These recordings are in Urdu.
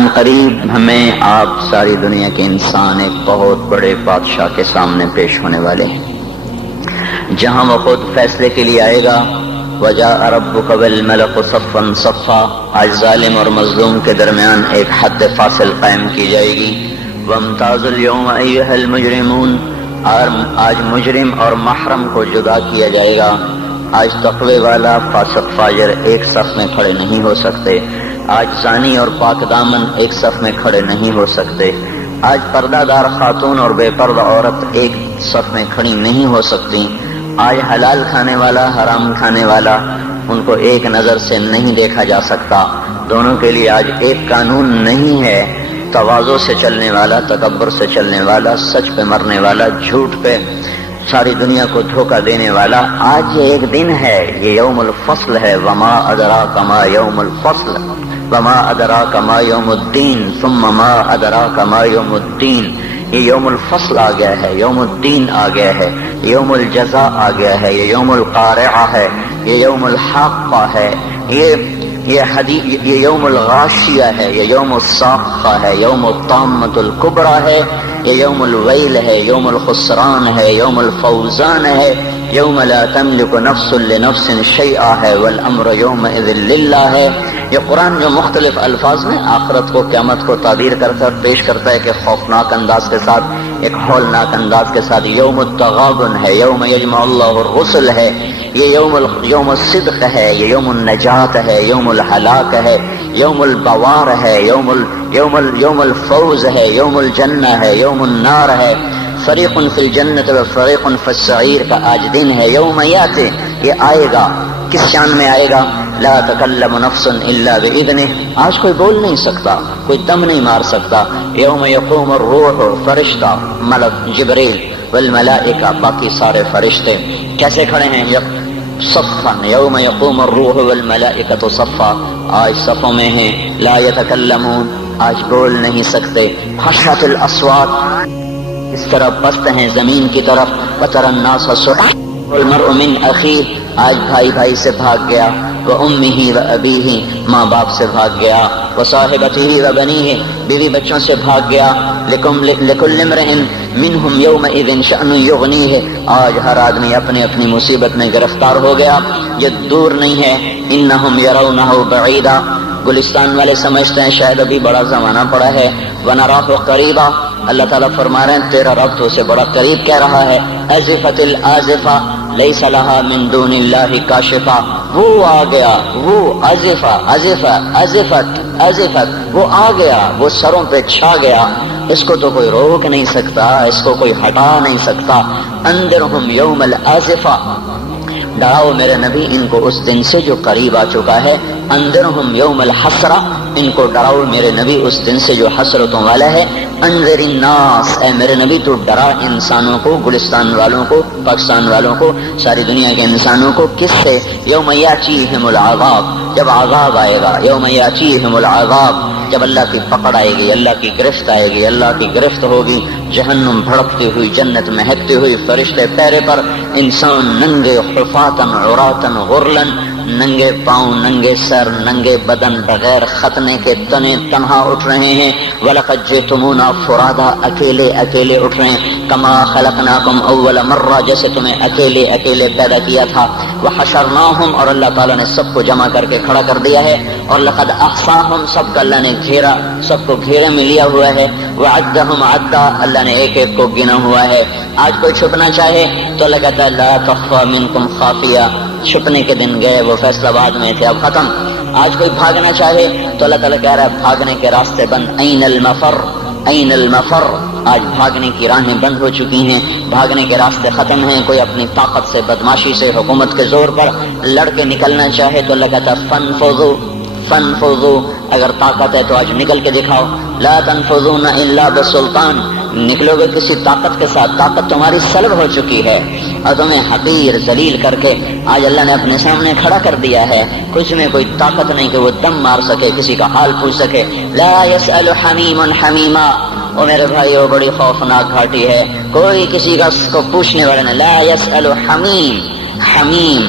ان قریب ہمیں آپ ساری دنیا کے انسان ایک بہت بڑے بادشاہ کے سامنے پیش ہونے والے ہیں، جہاں وہ خود فیصلے کے لیے آئے گا۔ وَجَاءَ رَبُّكَ وَالْمَلَكُ صَفًّا صَفًّا، آج ظالم اور مظلوم کے درمیان ایک حد فاصل قائم کی جائے گی۔ وَامْتَازُوا الْيَوْمَ أَيُّهَا الْمُجْرِمُونَ، آج مجرم اور محرم کو جدا کیا جائے گا۔ آج تقوی والا فاسق فاجر ایک صف میں کھڑے نہیں ہو سکتے۔ آج زانی اور پاک دامن ایک صف میں کھڑے نہیں ہو سکتے۔ آج پردہ دار خاتون اور بے پردہ عورت ایک صف میں کھڑی نہیں ہو سکتی۔ آج حلال کھانے والا حرام کھانے والا ان کو ایک نظر سے نہیں دیکھا جا سکتا۔ دونوں کے لیے آج ایک قانون نہیں ہے۔ تواضع سے چلنے والا، تکبر سے چلنے والا، سچ پہ مرنے والا، جھوٹ پہ ساری دنیا کو دھوکہ دینے والا، آج یہ ایک دن ہے، یہ یوم الفصل ہے۔ وما ادراک ما یوم الفصل وما ادراک ما یوم الدین ثم ما ادراک ما یوم الدین۔ یہ یوم الفصل آ گیا ہے، یوم الدین آ گیا ہے، یوم الجزاء آ گیا ہے، یہ یوم القارعہ ہے، یہ یوم الحاقہ ہے، یہ یوم الغاشیہ ہے، یہ یوم الصاخہ ہے، یوم الطامۃ الکبریٰ ہے، یہ یوم الویل ہے، یوم الخسران ہے، یوم الفوزان ہے، یوم لا تملک نفس لنفس شیئا ہے، والامر یومئذ للہ ہے۔ یہ قرآن جو مختلف الفاظ میں آخرت کو، قیامت کو تعبیر کرتا ہے، پیش کرتا ہے کہ خوفناک انداز کے ساتھ، ایک ہولناک انداز کے ساتھ۔ یوم التغابن ہے، یوم یجمع اللہ الرسل ہے، یہ یوم الصدق ہے، یہ یوم النجات ہے، یوم الہلاک ہے، یوم البوار ہے، یوم الفوز ہے، یوم الجنہ ہے، یوم النار ہے۔ فریق فی الجنت و فریق فی السعیر کا آج دن ہے۔ یوم یاتی، یہ آئے گا، کس شان میں آئے گا؟ لا تکلم نفس الا باذنہ، آج کوئی بول نہیں سکتا، کوئی دم نہیں مار سکتا۔ یوم یقوم الروح، فرشتہ ملک جبریل والملائکہ، باقی سارے فرشتے کیسے کھڑے ہیں؟ صفا، یوم یقوم الروح والملائکۃ صفا، آج صفوں میں ہیں۔ لا یتکلمون، آج بول نہیں سکتے۔ خشعت الاصوات، اس طرح پست ہیں زمین کی طرف۔ وتری الناس صرعا والمرء من اخیہ، آج بھائی بھائی سے بھاگ گیا۔ وامہ وابیہ، ماں باپ سے بھاگ گیا۔ وصاحبتہ وبنیہ، بیوی بچوں سے بھاگ گیا۔ لکل امرئ منہم یومئذ شأن یغنیہ، آج ہر آدمی اپنی اپنی مصیبت میں گرفتار ہو گیا، یہ دور نہیں ہے۔ انہم یرونہ بعیدا، گلستان والے سمجھتے ہیں شاید ابھی بڑا زمانہ پڑا ہے۔ ونراہ قریبا، اللہ تعالیٰ فرما رہے ہیں تیرا رب تو اسے بڑا قریب کہہ رہا ہے۔ ازفت الازفہ لیس لہا من دون اللہ کاشفہ، وہ آ گیا، وہ ازفت وہ آ گیا، وہ سروں پہ چھا گیا، اس کو تو کوئی روک نہیں سکتا، اس کو کوئی ہٹا نہیں سکتا۔ انذرہم یوم الازفہ، ڈراؤ میرے نبی ان کو اس دن سے جو قریب آ چکا ہے۔ انذرہم یوم الحسرہ، ان کو ڈراؤ میرے نبی اس دن سے جو حسرتوں والا ہے۔ انذر الناس، اے میرے نبی تو ڈرا انسانوں کو، گلستان والوں کو، پاکستان والوں کو، ساری دنیا کے انسانوں کو۔ کس سے؟ یوم یاتیہم العذاب، جب عذاب آئے گا۔ یوم یاتیہم العذاب، جب اللہ کی پکڑ آئے گی، اللہ کی گرفت آئے گی، اللہ کی گرفت ہوگی۔ جہنم بھڑکتی ہوئی، جنت مہکتی ہوئی، فرشتے پیرے پر، انسان ننگے حفاتن عراتن غرلن، ننگے پاؤں، ننگے سر، ننگے بدن، بغیر ختنے کے تنے تنہا اٹھ رہے ہیں۔ وَلَقَدْ جِئْتُمُونَا فُرَادَىٰ، اکیلے اکیلے اٹھ رہے ہیں۔ کما خلقناکم اول مرہ، جیسے تمہیں اکیلے اکیلے پیدا کیا تھا۔ وحشرناہم، اور اللہ تعالیٰ نے سب کو جمع کر کے کھڑا کر دیا ہے۔ اور لقد احصاہم، سب کا اللہ نے گھیرا، سب کو گھیرے میں لیا ہوا ہے۔ وعدہم عدا، اللہ نے ایک ایک کو گنا ہوا ہے۔ آج کوئی چھپنا چاہے تو اللہ کہتا ہے لا تخفى منکم خافیہ، چھپنے کے دن گئے، وہ فیصلہ بعد میں تھے، اب ختم۔ آج کوئی بھاگنا چاہے تو اللہ تعالیٰ کہہ رہا ہے بھاگنے کے راستے بند۔ این المفر، این المفر، آج بھاگنے کی راہیں بند ہو چکی ہیں، بھاگنے کے راستے ختم ہیں۔ کوئی اپنی طاقت سے، بدماشی سے، حکومت کے زور پر لڑ کے نکلنا چاہے تو اللہ کہتا ہے فانفذوا، فانفذوا، اگر طاقت ہے تو آج نکل کے دکھاؤ۔ لا تنفذون الا بسلطان، نکلو گے کسی طاقت کے ساتھ، طاقت تمہاری سلب ہو چکی ہے اور تمہیں حقیر ذلیل کر کے آج اللہ نے اپنے سامنے کھڑا کر دیا ہے۔ کچھ میں کوئی طاقت نہیں کہ وہ دم مار سکے، کسی کا حال پوچھ سکے۔ لا يسأل حمیم حمیما، او میرے بھائی وہ بڑی خوفناک گھاٹی ہے، کوئی کسی کا اس کو پوچھنے والا نہیں۔ لا يسأل حمیم، حمیم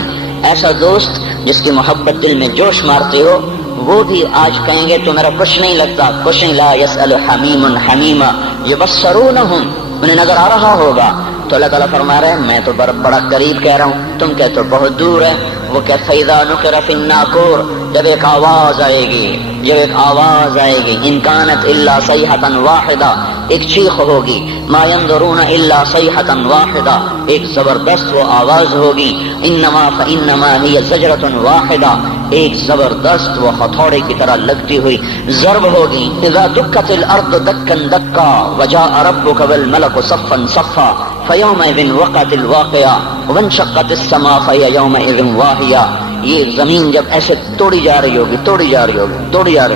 ایسا دوست جس کی محبت دل میں جوش مارتی ہو وہ بھی آج کہیں گے تو میرا کچھ نہیں لگتا، کچھ نہیں، لا یسأل حمیم حمیما یبصرونہم، انہیں نظر آ رہا ہوگا۔ تو اللہ تعالیٰ فرما رہے ہیں میں تو بڑا قریب کہہ رہا ہوں، تم کہتے ہو بہت دور ہے۔ وہ کہ فَإِذَا نُقِرَ فِي النَّاقُورِ، جب ایک آواز آئے گی، جب ایک آواز آئے گی، إِن كَانَتْ إِلَّا صَيْحَةً وَاحِدَةً، ایک چیخ ہوگی، مَا يَنظُرُونَ إِلَّا صَيْحَةً وَاحِدَةً، ایک زبردست وہ آواز ہوگی، إِنَّمَا فَإِنَّمَا هِيَ زَجْرَةٌ وَاحِدَةٌ، ایک زبردست وہ ہتھوڑے کی طرح لگتی ہوئی ضرب ہوگی۔ اذا دکت الارض دکا دکا وجاء ربک والملک صفا صفا فیومئذ وقعت الواقعہ وانشقت السماء فہی یومئذ واہیہ، یہ زمین جب ایسے توڑی جا رہی ہوگی، توڑی جا رہی ہوگی، توڑی جا رہی،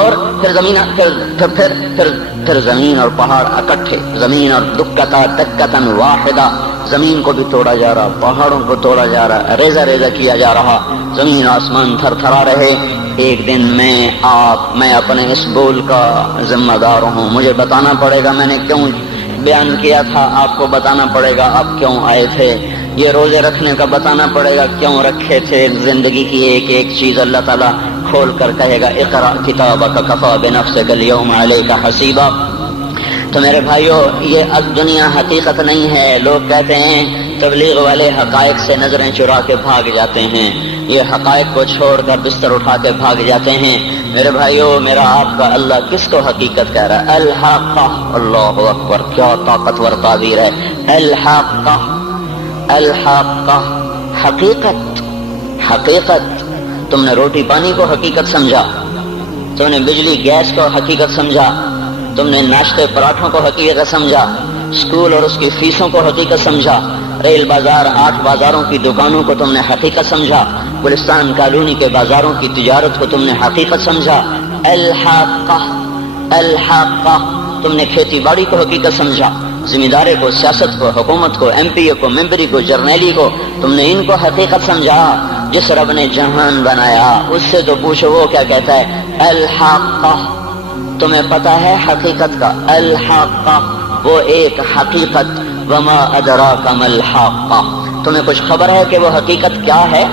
اور پھر زمین پھر زمین اور پہاڑ اکٹھے، زمین اور دکتا دکتا واحدہ، زمین کو بھی توڑا جا رہا، پہاڑوں کو توڑا جا رہا، ریزہ ریزہ کیا جا رہا، زمین آسمان تھر تھرا رہے۔ ایک دن میں اپنے اس بول کا ذمہ دار ہوں، مجھے بتانا پڑے گا میں نے کیوں بیان کیا تھا، آپ کو بتانا پڑے گا آپ کیوں آئے تھے، یہ روزے رکھنے کا بتانا پڑے گا کیوں رکھے تھے، زندگی کی ایک ایک چیز اللہ تعالیٰ کھول کر کہے گا اقرأ کتابک کفی بنفسک اليوم علیک حسیبا۔ تو میرے بھائیو، یہ اب دنیا حقیقت نہیں ہے۔ لوگ کہتے ہیں تبلیغ والے حقائق سے نظریں چرا کے بھاگ جاتے ہیں، یہ حقائق کو چھوڑ کر بستر اٹھا کے بھاگ جاتے ہیں۔ میرے بھائیو، میرا آپ کا اللہ کس کو حقیقت کہہ رہا ہے؟ الحاقہ، اللہ اکبر، کیا طاقتور تعبیر ہے، الحاقہ، الحاقہ، حقیقت، حقیقت۔ تم نے روٹی پانی کو حقیقت سمجھا، تم نے بجلی گیس کو حقیقت سمجھا، تم نے ناشتے پراٹھوں کو حقیقت سمجھا، اسکول اور اس کی فیسوں کو حقیقت سمجھا، ریل بازار 8 بازاروں کی دکانوں کو تم نے حقیقت سمجھا، گلستان کالونی کے بازاروں کی تجارت کو تم نے حقیقت سمجھا۔ الحاقہ، الحاقہ، تم نے کھیتی باڑی کو حقیقت سمجھا، ذمہ داری کو، سیاست کو، حکومت کو، ایم پی اے کو، ممبری کو، جرنیلی کو، تم نے ان کو حقیقت سمجھا۔ جس رب نے جہان بنایا اس سے تو پوچھو وہ کیا کہتا ہے، الحاقہ، تمہیں پتا ہے حقیقت کا، الحاقہ، وہ ایک حقیقت، وما ادراک ما الحاقہ، تمہیں کچھ خبر ہے کہ وہ حقیقت کیا ہے؟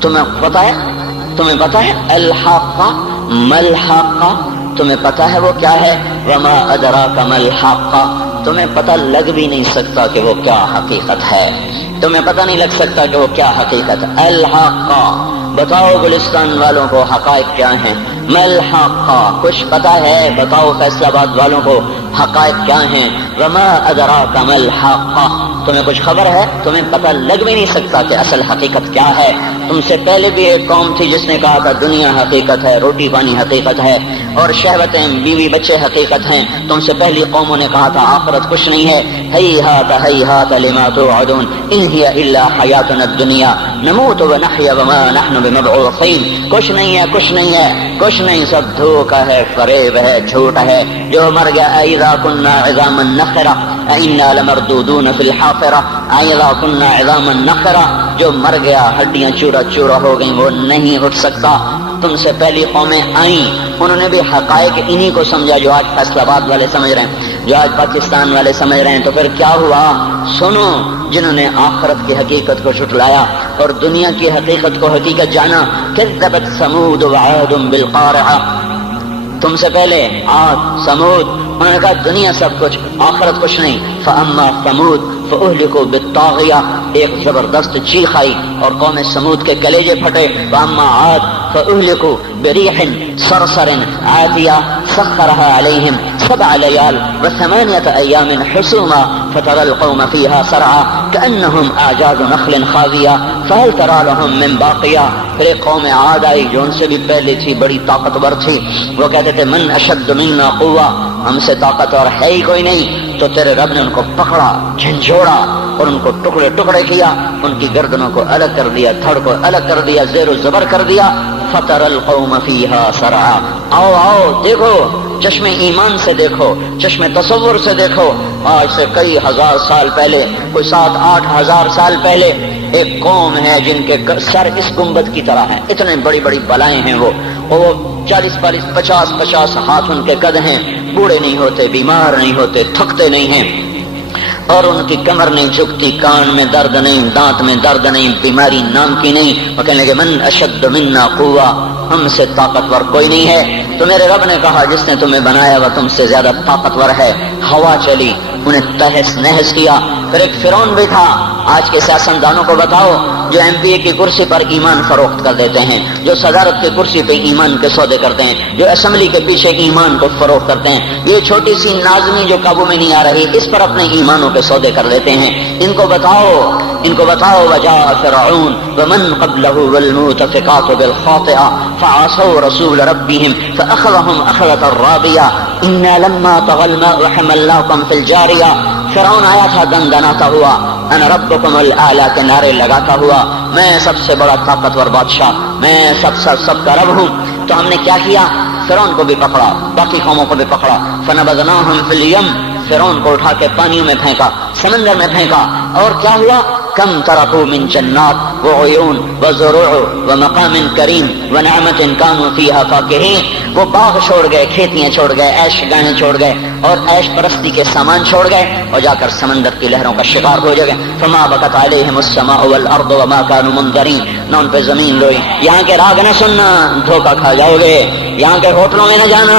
تمہیں پتا ہے؟ تمہیں پتا ہے الحاقہ ما الحاقہ؟ تمہیں پتا ہے وہ کیا ہے؟ وما ادراک ما الحاقہ، تمہیں پتہ لگ بھی نہیں سکتا کہ وہ کیا حقیقت ہے، تمہیں پتہ نہیں لگ سکتا کہ وہ کیا حقیقت ہے۔ الحاقہ، بتاؤ گلستان والوں کو حقائق کیا ہیں؟ ملحقہ، کچھ پتہ ہے؟ بتاؤ فیصل آباد والوں کو حقائق کیا ہیں؟ وما ادراک ما الحاقہ، تمہیں کچھ خبر ہے؟ تمہیں پتہ لگ بھی نہیں سکتا کہ اصل حقیقت کیا ہے۔ تم سے پہلے بھی ایک قوم تھی جس نے کہا تھا دنیا حقیقت ہے، روٹی پانی حقیقت ہے، اور شہوتیں، بیوی بچے حقیقت ہیں۔ تم سے پہلی قوموں نے کہا تھا آخرت کچھ نہیں ہے، ہیہات ہیہات لما توعدون ان ہی الا حیاتنا الدنیا نموت ونحیا وما نحن بمبعوثین، کچھ نہیں ہے، کچھ نہیں ہے، کچھ نہیں، سب دھوکا ہے، فریب ہے، جھوٹ ہے۔ جو مر گیا اذا كنا عظاما نخرة انا لمردودون في الحافرة اذا كنا عظاما نخرة، جو مر گیا ہڈیاں چورا چورا ہو گئیں، وہ نہیں اٹھ سکتا۔ تم سے پہلی قومیں آئیں، انہوں نے بھی حقائق انہی کو سمجھا جو آج فیصل آباد والے سمجھ رہے ہیں، جو آج پاکستان والے سمجھ رہے ہیں۔ تو پھر کیا ہوا؟ سنو، جنہوں نے آخرت کی حقیقت کو جھٹلایا اور دنیا کی حقیقت کو حقیقت جانا، کذبت ثمود وعاد بالقارعہ، تم سے پہلے عاد، ثمود، انہوں نے کہا دنیا سب کچھ، آخرت کچھ نہیں۔ فاما ثمود فاہلکوا بالطاغیہ، ایک زبردست چیخ آئی اور قوم ثمود کے کلیجے پھٹے۔ واما عاد فاہلکوا بریح صرصر عاتیہ سخرها علیہم 7 لیال و8 ایام حسوما فترى القوم فيها صرعا كأنهم اعجاز نخل خاویہ فهل ترى لهم من باقیہ۔ پھر ایک قوم عاد آئی جو ان سے بھی پہلے تھی، بڑی طاقتور تھی، وہ کہتے تھے من اشد منا قوہ، ہم سے طاقتور ہے ہی کوئی نہیں۔ تو تیرے رب نے ان کو پکڑا، جھنجھوڑا اور ان کو ٹکڑے ٹکڑے کیا، ان کی گردنوں کو الگ کر دیا، دھڑ کو الگ کر دیا، زیر و زبر کر دیا۔ فترى القوم فيها صرعا، آؤ آؤ دیکھو، چشم ایمان سے دیکھو، چشم تصور سے دیکھو، آج سے کئی ہزار سال پہلے، کوئی 7-8 ہزار سال پہلے ایک قوم ہے جن کے سر اس گنبد کی طرح ہیں، اتنے بڑی بڑی بلائیں ہیں، وہ 40-40 50-50 ہاتھ ان کے قد ہیں، بوڑھے نہیں ہوتے، بیمار نہیں ہوتے، تھکتے نہیں ہیں، اور ان کی کمر نہیں جھکتی، کان میں درد نہیں، دانت میں درد نہیں، بیماری نام کی نہیں۔ وہ کہنے لگے من اشد منا قوہ، ہم سے طاقتور کوئی نہیں ہے۔ تو میرے رب نے کہا جس نے تمہیں بنایا وہ تم سے زیادہ طاقتور ہے۔ ہوا چلی، انہیں تہس نہس کیا۔ پھر ایک فرعون بھی تھا۔ آج کے سیاستدانوں کو بتاؤ جو ایم پی اے کی کرسی پر ایمان فروخت کر دیتے ہیں، جو صدارت کی کرسی پہ ایمان کے سودے کرتے ہیں، جو اسمبلی کے پیچھے ایمان کو فروخت کرتے ہیں، یہ چھوٹی سی نازنی جو قابو میں نہیں آ رہی اس پر اپنے ایمانوں کے سودے کر لیتے ہیں۔ ان کو بتاؤ وجاء فرعون ومن قبله والمؤتفقات بالخاطئة فعصوا رسول ربهم فأخذهم أخذة رابية إنا لما طغى الماء حملناكم في الجارية۔ فرعون آیا تھا دندناتا ہوا، انا ربکم الاعلی کے نعرے لگاتا ہوا، میں سب سے بڑا طاقتور بادشاہ، میں سب کا رب ہوں۔ تو ہم نے کیا کیا؟ فرعون کو بھی پکڑا، باقی قوموں کو بھی پکڑا۔ فنبذناہم فی الیم، فرعون کو اٹھا کے پانیوں میں پھینکا، سمندر میں پھینکا، اور کیا ہوا؟ کم ترکوا من جنات وعیون وزروع ومقام کریم ونعمت کانوا فیہا فاکہین۔ وہ باغ چھوڑ گئے، کھیتیاں چھوڑ گئے، عیش گاہیں چھوڑ گئے اور عیش پرستی کے سامان چھوڑ گئے اور جا کر سمندر کی لہروں کا شکار ہو گئے۔ فما بکت علیہم السماء والارض وما كانوا منظرین، نہ ان پہ زمین روئی۔ یہاں کے راگ نہ سننا، دھوکہ کھا جاؤ گے۔ یہاں کے ہوٹلوں میں نہ جانا،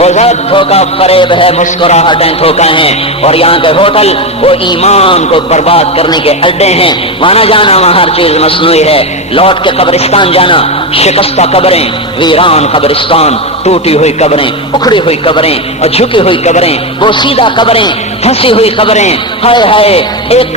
اور سب دھوکہ فریب ہے، مسکراہٹیں دھوکہ ہیں۔ اور یہاں کے ہوٹل وہ ایمان کو برباد کرنے کے اڈے ہیں، وہاں نہ جانا، وہاں ہر چیز مصنوعی ہے۔ لوٹ کے قبرستان جانا، شکستہ قبریں، ویران قبرستان، ٹوٹی ہوئی قبریں، اکھڑی ہوئی قبریں اور جھکی ہوئی قبریں، بوسیدہ قبریں، پھنسی ہوئی قبریں۔ ہائے ہائے، ایک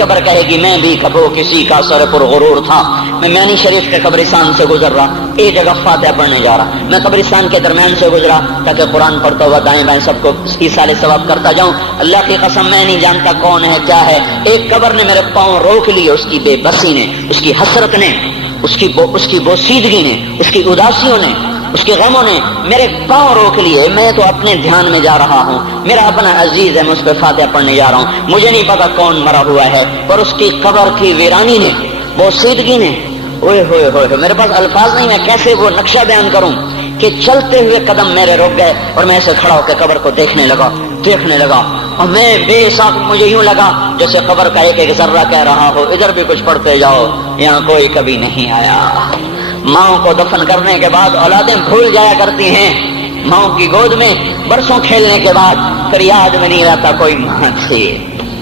قبر کہے گی میں بھی کبھی کسی کا سر پر غرور تھا۔ میں میانی شریف کے قبرستان سے گزر رہا، ایک جگہ فاتحہ پڑھنے جا رہا، میں قبرستان کے درمیان سے گزرا تاکہ قرآن پڑھتا ہوا دائیں بائیں سب کو ایصال ثواب کرتا جاؤں۔ اللہ کی قسم میں نہیں جانتا کون ہے کیا ہے، ایک قبر نے میرے پاؤں روک لیے، اس کی بے بسی نے، اس کی حسرت نے، اس کی بوسیدگی نے، اس کی اداسیوں نے، اس کے غموں نے میرے پاؤں روک لیے۔ میں تو اپنے دھیان میں جا رہا ہوں، میرا اپنا عزیز ہے، میں اس پہ فاتحہ پڑھنے جا رہا ہوں، مجھے نہیں پتا کون مرا ہوا ہے، اور اس کی قبر کی ویرانی نے، بوسیدگی نے، اوئے ہوئے ہوئے، میرے پاس الفاظ نہیں، میں کیسے وہ نقشہ بیان کروں کہ چلتے ہوئے قدم میرے رک گئے اور میں ایسے کھڑا ہو کے قبر کو دیکھنے لگا، اور میں بے ساکھ، مجھے یوں لگا جیسے قبر کا ایک ذرہ کہہ رہا ہو ادھر بھی کچھ پڑھتے جاؤ، یہاں کوئی کبھی نہیں آیا۔ ماؤں کو دفن کرنے کے بعد اولادیں بھول جایا کرتی ہیں، ماؤں کی گود میں برسوں کھیلنے کے بعد پھر یاد میں نہیں رہتا کوئی ماں تھی،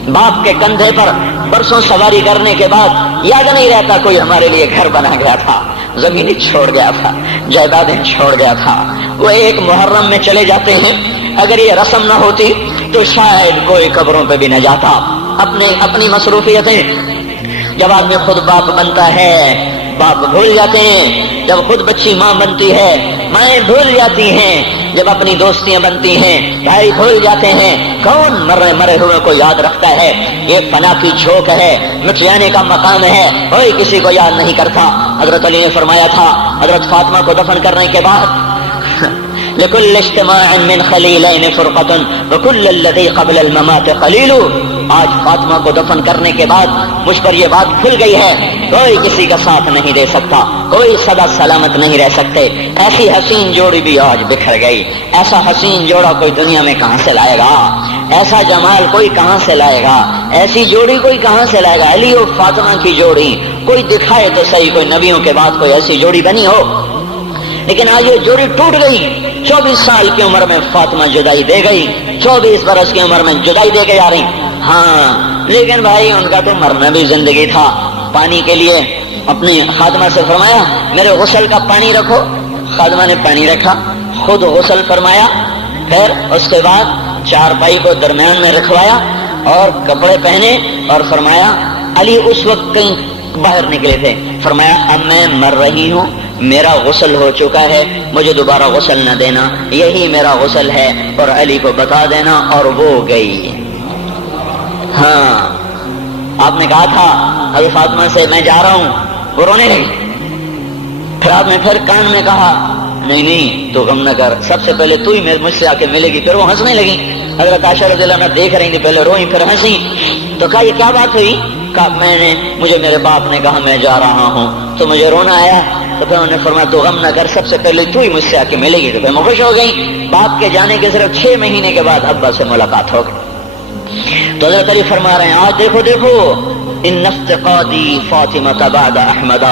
باپ کے کندھے پر برسوں سواری کرنے کے بعد یاد نہیں رہتا کوئی ہمارے لیے گھر بنا گیا تھا، زمینیں چھوڑ گیا تھا، جائیدادیں چھوڑ گیا تھا۔ وہ ایک محرم میں چلے جاتے ہیں، اگر یہ رسم نہ ہوتی تو شاید کوئی قبروں پہ بھی نہ جاتا۔ اپنی مصروفیتیں، جب آدمی خود باپ بنتا ہے باپ بھول جاتے ہیں، جب خود بچی ماں بنتی ہے مائیں بھول جاتی ہیں، جب اپنی دوستیاں بنتی ہیں بھائی بھول جاتے ہیں۔ کون مرے ہوئے کو یاد رکھتا ہے؟ یہ فنا کی جھوک ہے، مٹ جانے کا مقام ہے، کوئی کسی کو یاد نہیں کرتا۔ حضرت علی نے فرمایا تھا حضرت فاطمہ کو دفن کرنے کے بعد لكل اجتماع من خليلين فرقة وكل الذي قبل الممات قليل۔ آج فاطمہ کو دفن کرنے کے بعد مجھ پر یہ بات کھل گئی ہے، کوئی کسی کا ساتھ نہیں دے سکتا، کوئی سدا سلامت نہیں رہ سکتے۔ ایسی حسین جوڑی بھی آج بکھر گئی، ایسا حسین جوڑا کوئی دنیا میں کہاں سے لائے گا، ایسا جمال کوئی کہاں سے لائے گا، ایسی جوڑی کوئی کہاں سے لائے گا۔ علی اور فاطمہ کی جوڑی کوئی دکھائے تو صحیح، کوئی نبیوں کے بعد کوئی ایسی جوڑی بنی ہو، لیکن آج یہ جوڑی ٹوٹ گئی۔ 24 سال کی عمر میں فاطمہ جدائی دے گئی، 24 برس کی عمر میں جدائی دے کے جا رہی۔ ہاں لیکن بھائی ان کا تو مرنا بھی زندگی تھا۔ پانی کے لیے اپنی خادمہ سے فرمایا میرے غسل کا پانی رکھو، خادمہ نے پانی رکھا، خود غسل فرمایا، پھر اس کے بعد چارپائی کو درمیان میں رکھوایا اور کپڑے پہنے اور فرمایا، علی اس وقت کہیں باہر نکلے تھے، فرمایا اب میں مر رہی ہوں، میرا غسل ہو چکا ہے، مجھے دوبارہ غسل نہ دینا، یہی میرا غسل ہے اور علی کو بتا دینا، اور وہ گئی۔ ہاں آپ نے کہا تھا حضرت فاطمہ سے میں جا رہا ہوں، وہ رونے لگی، پھر آپ نے پھر کان میں کہا نہیں تو غم نہ کر، سب سے پہلے تو ہی مجھ سے آ کے ملے گی۔ پھر وہ ہنسنے لگی، حضرت عائشہ رضی اللہ عنہا دیکھ رہی تھی، پہلے روئی پھر ہنسی، تو کہا یہ کیا بات ہوئی؟ کہا مجھے میرے باپ نے کہا میں جا رہا ہوں تو مجھے رونا آیا، تو پھر انہوں نے فرمایا تو غم نہ کر، سب سے پہلے تو ہی مجھ سے آ کے ملے گی۔ تو پھر میں خوش ہو گئی۔ باپ کے جانے کے صرف 6 مہینے کے بعد ابا سے ملاقات ہو گئی۔ تو حضرت علی فرما رہے ہیں آج دیکھو ان افتقادی فاطمہ بعد احمد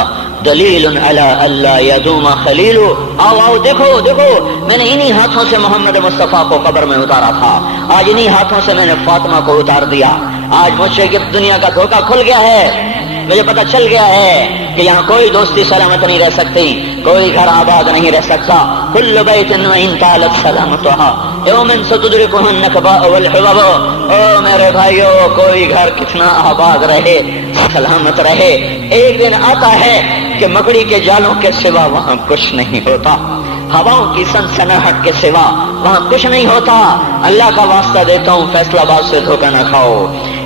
دلیل علی اللہ یدوم خلیل. آؤ آؤ دیکھو دیکھو، میں نے انہی ہاتھوں سے محمد مصطفیٰ کو قبر میں اتارا تھا، آج انہی ہاتھوں سے میں نے فاطمہ کو اتار دیا. آج مجھ سے دنیا کا دھوکہ کھل گیا ہے، مجھے پتہ چل گیا ہے کہ یہاں کوئی دوستی سلامت نہیں رہ سکتی، کوئی گھر آباد نہیں رہ سکتا. کل بیت وإن طالت سلامتها یوم ستدرکہ النکباء والحبب. او میرے بھائیو، کوئی گھر کتنا آباد رہے، سلامت رہے، ایک دن آتا ہے کہ مکڑی کے جالوں کے سوا وہاں کچھ نہیں ہوتا، ہواؤں کی سنسناہٹ کے سوا وہاں کچھ نہیں ہوتا. اللہ کا واسطہ دیتا ہوں، فیصلہ آباد سے دھوکہ نہ کھاؤ،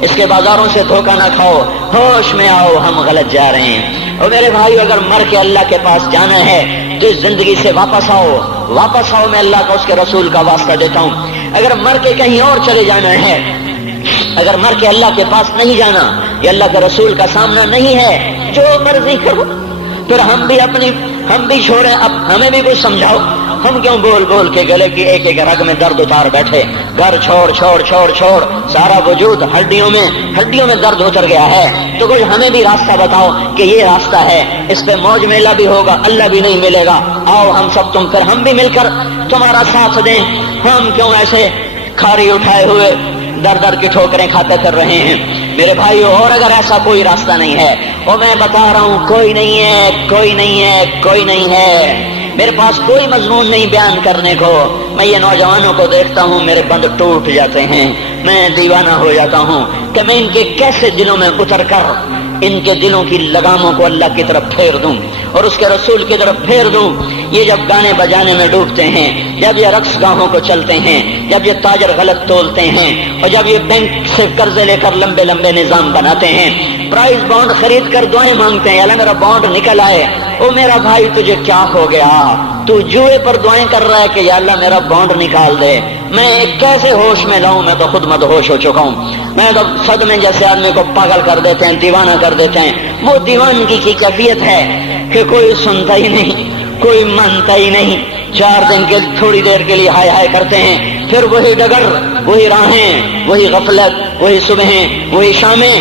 اس کے بازاروں سے دھوکہ نہ کھاؤ، ہوش میں آؤ، ہم غلط جا رہے ہیں. اور میرے بھائیو، اگر مر کے اللہ کے پاس جانا ہے تو اس زندگی سے واپس آؤ، واپس آؤ. میں اللہ کا، اس کے رسول کا واسطہ دیتا ہوں. اگر مر کے کہیں اور چلے جانا ہے، اگر مر کے اللہ کے پاس نہیں جانا یا اللہ کے رسول کا سامنا نہیں ہے، جو مرضی کرو. پھر ہم بھی چھوڑیں، اب ہمیں بھی کچھ سمجھاؤ. ہم کیوں بول بول کے گلے کی ایک ایک رگ میں درد اتار بیٹھے؟ گھر چھوڑ چھوڑ چھوڑ چھوڑ، سارا وجود ہڈیوں میں درد اتر گیا ہے. تو کچھ ہمیں بھی راستہ بتاؤ کہ یہ راستہ ہے، اس پہ موج میلہ بھی ہوگا، اللہ بھی نہیں ملے گا. آؤ ہم سب تم کر، ہم بھی مل کر تمہارا ساتھ دیں. ہم کیوں ایسے کھاری اٹھائے ہوئے در در کی ٹھوکریں کھاتے کر رہے ہیں؟ میرے بھائیو، اور اگر ایسا کوئی راستہ نہیں ہے، اور میں بتا رہا ہوں، کوئی نہیں ہے، کوئی نہیں ہے، کوئی نہیں ہے. میرے پاس کوئی مضمون نہیں بیان کرنے کو. میں یہ نوجوانوں کو دیکھتا ہوں، میرے بند ٹوٹ جاتے ہیں، میں دیوانہ ہو جاتا ہوں کہ میں ان کے کیسے دلوں میں اتر کر ان کے دلوں کی لگاموں کو اللہ کی طرف پھیر دوں اور اس کے رسول کی طرف پھیر دوں. یہ جب گانے بجانے میں ڈوبتے ہیں، جب یہ رقص گاہوں کو چلتے ہیں، جب یہ تاجر غلط تولتے ہیں، اور جب یہ بینک سے قرضے لے کر لمبے لمبے نظام بناتے ہیں، پرائز بانڈ خرید کر دعائیں مانگتے ہیں، اللہ میرا بانڈ نکل آئے. او میرا بھائی، تجھے کیا ہو گیا؟ تو جوئے پر دعائیں کر رہا ہے کہ یا اللہ میرا بانڈ نکال دے. میں کیسے ہوش میں لاؤں؟ میں تو خود مدہوش ہو چکا ہوں. میں تو صدمے جیسے آدمی کو پاگل کر دیتے ہیں، دیوانہ کر دیتے ہیں. وہ دیوانگی کی کیفیت ہے کہ کوئی سنتا ہی نہیں، کوئی مانتا ہی نہیں. 4 دن کے تھوڑی دیر کے لیے ہائے ہائے کرتے ہیں، پھر وہی ڈگر، وہی راہیں، وہی غفلت، وہی صبحیں، وہی شامیں.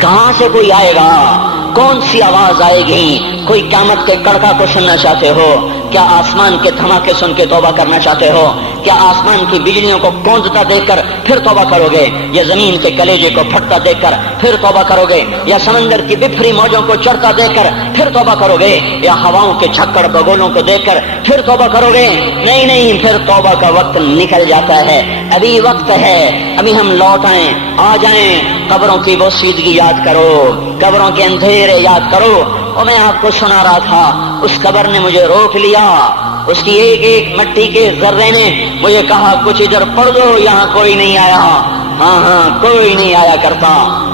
کہاں سے کوئی آئے گا؟ کون سی آواز آئے گی؟ کوئی قیامت کے کڑکا کو سننا چاہتے ہو؟ کیا آسمان کے دھماکے سن کے توبہ کرنا چاہتے ہو؟ کیا آسمان کی بجلیوں کو گونجتا دیکھ کر پھر توبہ کرو گے؟ یا زمین کے کلیجے کو پھٹتا دیکھ کر پھر توبہ کرو گے؟ یا سمندر کی بفری موجوں کو چڑھتا دیکھ کر پھر توبہ کرو گے؟ یا ہواؤں کے چھکڑ بگولوں کو دیکھ کر پھر توبہ کرو گے؟ نہیں نہیں، پھر توبہ کا وقت نکل جاتا ہے. ابھی وقت ہے، ابھی ہم لوٹ آئیں، آ جائیں. قبروں کی وہ سیدگی یاد کرو، قبروں کے اندھیرے یاد کرو. اور میں آپ کو سنا رہا تھا، اس قبر نے مجھے روک لیا، اس کی ایک ایک مٹی کے ذرے نے مجھے کہا کچھ ادھر پڑھ دو، یہاں کوئی نہیں آیا. ہاں کوئی نہیں آیا کرتا،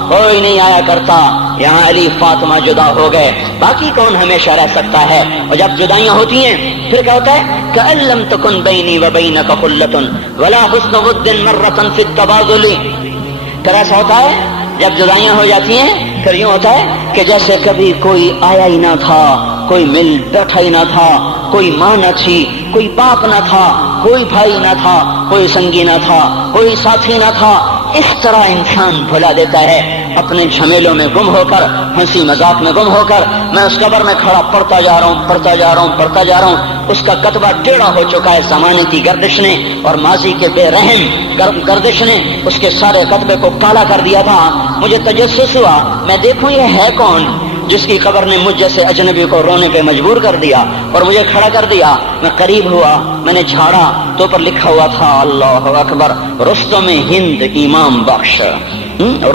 کوئی نہیں آیا کرتا. یہاں علی فاطمہ جدا ہو گئے، باقی کون ہمیشہ رہ سکتا ہے؟ اور جب جدائیاں ہوتی ہیں پھر کیا ہوتا ہے؟ کأن لم تکن بینی وبینک خلۃ ولا حسن ود مرۃ فی التبادل. پھر ایسا ہوتا ہے جب جدائیاں ہو جاتی ہیں، پھر یوں ہوتا ہے کہ جیسے کبھی کوئی آیا ہی نہ تھا، کوئی مل بیٹھا ہی نہ تھا، کوئی ماں نہ تھی، کوئی باپ نہ تھا، کوئی بھائی نہ تھا، کوئی سنگی نہ تھا، کوئی ساتھی نہ تھا. اس طرح انسان بھلا دیتا ہے اپنے جھمیلوں میں گم ہو کر، ہنسی مذاق میں گم ہو کر. میں اس قبر میں کھڑا پڑھتا جا رہا ہوں، پڑھتا جا رہا ہوں، پڑھتا جا رہا ہوں. اس کا کتبہ ٹیڑھا ہو چکا ہے زمانے کی گردش نے اور ماضی کے بے رحم گردش نے اس کے سارے کتبے کو کالا کر دیا تھا. مجھے تجسس ہوا، میں دیکھوں یہ ہے کون جس کی قبر نے مجھ جیسے اجنبی کو رونے پہ مجبور کر دیا اور مجھے کھڑا کر دیا. میں قریب ہوا، میں نے جھاڑا تو پر لکھا ہوا تھا اللہ اکبر، رستم ہند امام بخش.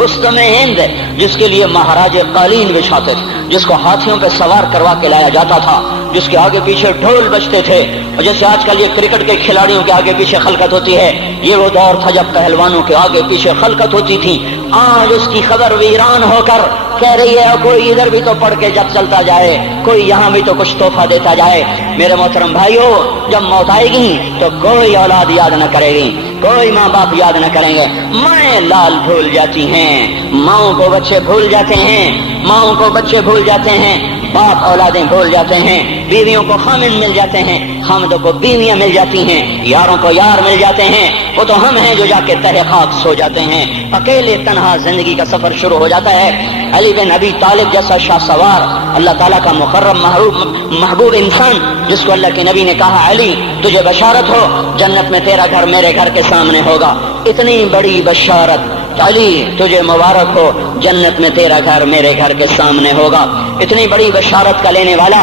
رستم ہند، جس کے لیے مہاراج قالین بچھاتے تھے، جس کو ہاتھیوں پہ سوار کروا کے لایا جاتا تھا، جس کے آگے پیچھے ڈھول بجتے تھے. اور جیسے آج کل یہ کرکٹ کے کھلاڑیوں کے آگے پیچھے خلقت ہوتی ہے، یہ وہ دور تھا جب پہلوانوں کے آگے پیچھے خلقت ہوتی تھی. آج اس کی خبر ویران ہو کر کہہ رہی ہے کوئی ادھر بھی تو پڑھ کے جب چلتا جائے، کوئی یہاں بھی تو کچھ تحفہ دیتا جائے. میرے محترم بھائیو، جب موت آئے گی تو کوئی اولاد یاد نہ کرے گی، کوئی ماں باپ یاد نہ کریں گے. مائیں لال بھول جاتی ہیں، ماؤں کو بچے بھول جاتے ہیں، ماؤں کو بچے بھول جاتے ہیں. باپ اولادیں بھول جاتے ہیں، بیویوں کو خامن مل جاتے ہیں، خامدوں کو بیویاں مل جاتی ہیں، یاروں کو یار مل جاتے ہیں، وہ تو ہم ہیں جو جا کے تہہ خاک سو جاتے ہیں، اکیلے تنہا زندگی کا سفر شروع ہو جاتا ہے۔ علی بن ابی طالب جیسا شاہ سوار، اللہ تعالیٰ کا مقرب محبوب انسان، جس کو اللہ کے نبی نے کہا علی تجھے بشارت ہو، جنت میں تیرا گھر میرے گھر کے سامنے ہوگا، اتنی بڑی بشارت، علی تجھے مبارک ہو، جنت میں تیرا گھر میرے گھر کے سامنے ہوگا، اتنی بڑی بشارت کا لینے والا،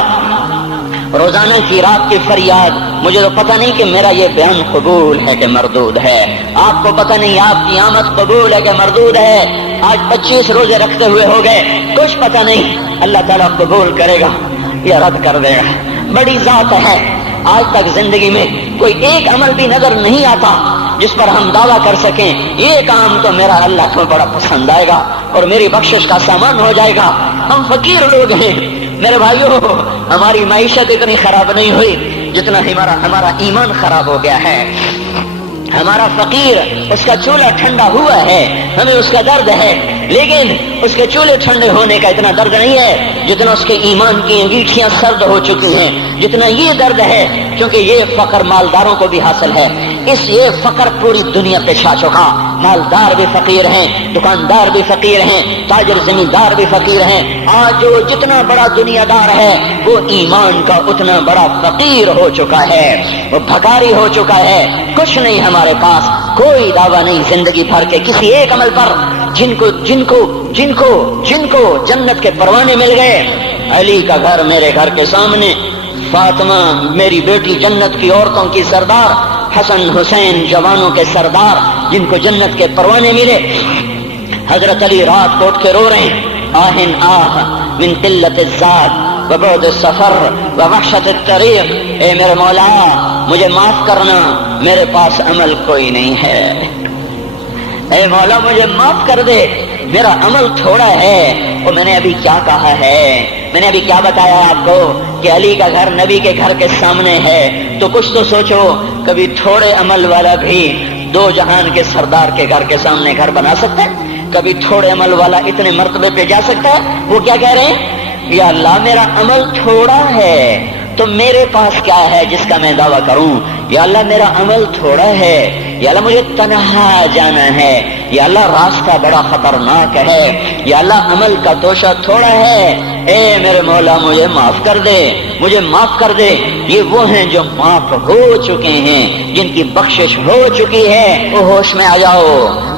روزانہ کی رات کی فریاد، مجھے تو پتہ نہیں کہ میرا یہ بیان قبول ہے کہ مردود ہے، آپ کو پتہ نہیں آپ کی آمد قبول ہے کہ مردود ہے، آج 25 روزے رکھتے ہوئے ہو گئے، کچھ پتہ نہیں اللہ تعالیٰ قبول کرے گا یا رد کر دے گا، بڑی ذات ہے۔ آج تک زندگی میں کوئی ایک عمل بھی نظر نہیں آتا جس پر ہم دعویٰ کر سکیں یہ کام تو میرا اللہ کو بڑا پسند آئے گا اور میری بخشش کا سامان ہو جائے گا۔ ہم فقیر لوگ ہیں میرے بھائیوں، ہماری معیشت اتنی خراب نہیں ہوئی جتنا ہمارا ایمان خراب ہو گیا ہے۔ ہمارا فقیر، اس کا چولہا ٹھنڈا ہوا ہے، ہمیں اس کا درد ہے، لیکن اس کے چولہے ٹھنڈے ہونے کا اتنا درد نہیں ہے جتنا اس کے ایمان کی انگیٹھیاں سرد ہو چکی ہیں، جتنا یہ درد ہے، کیونکہ یہ فقر مالداروں کو بھی حاصل ہے، یہ فقر پوری دنیا پہ چھا چکا، مالدار بھی فقیر ہیں، دکاندار بھی فقیر ہیں، تاجر زمیندار بھی فقیر ہیں، آج جو جتنا بڑا دنیا دار ہے وہ ایمان کا اتنا بڑا فقیر ہو چکا ہے، وہ بھکاری ہو چکا ہے، کچھ نہیں ہمارے پاس، کوئی دعویٰ نہیں زندگی بھر کے کسی ایک عمل پر، جن کو جنت کے پروانے مل گئے۔ علی کا گھر میرے گھر کے سامنے، فاطمہ میری بیٹی جنت کی عورتوں کی سردار، حسن حسین جوانوں کے سردار جن کو جنت کے پروانے ملے۔ حضرت علی رات کو اٹھ کے رو رہے ہیں، آہن آہ من قلت الزاد وبعد السفر ووحشت الطریق، اے میرے مولا مجھے معاف کرنا، میرے پاس عمل کوئی نہیں ہے، اے مولا مجھے معاف کر دے، میرا عمل تھوڑا ہے۔ اور میں نے ابھی کیا کہا ہے، میں نے ابھی کیا بتایا آپ کو کہ علی کا گھر نبی کے گھر کے سامنے ہے، تو کچھ تو سوچو، کبھی تھوڑے عمل والا بھی دو جہان کے سردار کے گھر کے سامنے گھر بنا سکتا ہے؟ کبھی تھوڑے عمل والا اتنے مرتبے پہ جا سکتا ہے؟ وہ کیا کہہ رہے ہیں، یا اللہ میرا عمل تھوڑا ہے تو میرے پاس کیا ہے جس کا میں دعویٰ کروں، یا اللہ میرا عمل تھوڑا ہے، یا اللہ مجھے تنہا جانا ہے، یا اللہ راستہ بڑا خطرناک ہے، یا اللہ عمل کا توشہ تھوڑا ہے، اے میرے مولا مجھے معاف کر دے، مجھے معاف کر دے۔ یہ وہ ہیں جو معاف ہو چکے ہیں، جن کی بخشش ہو چکی ہے، وہ ہوش میں آ جاؤ،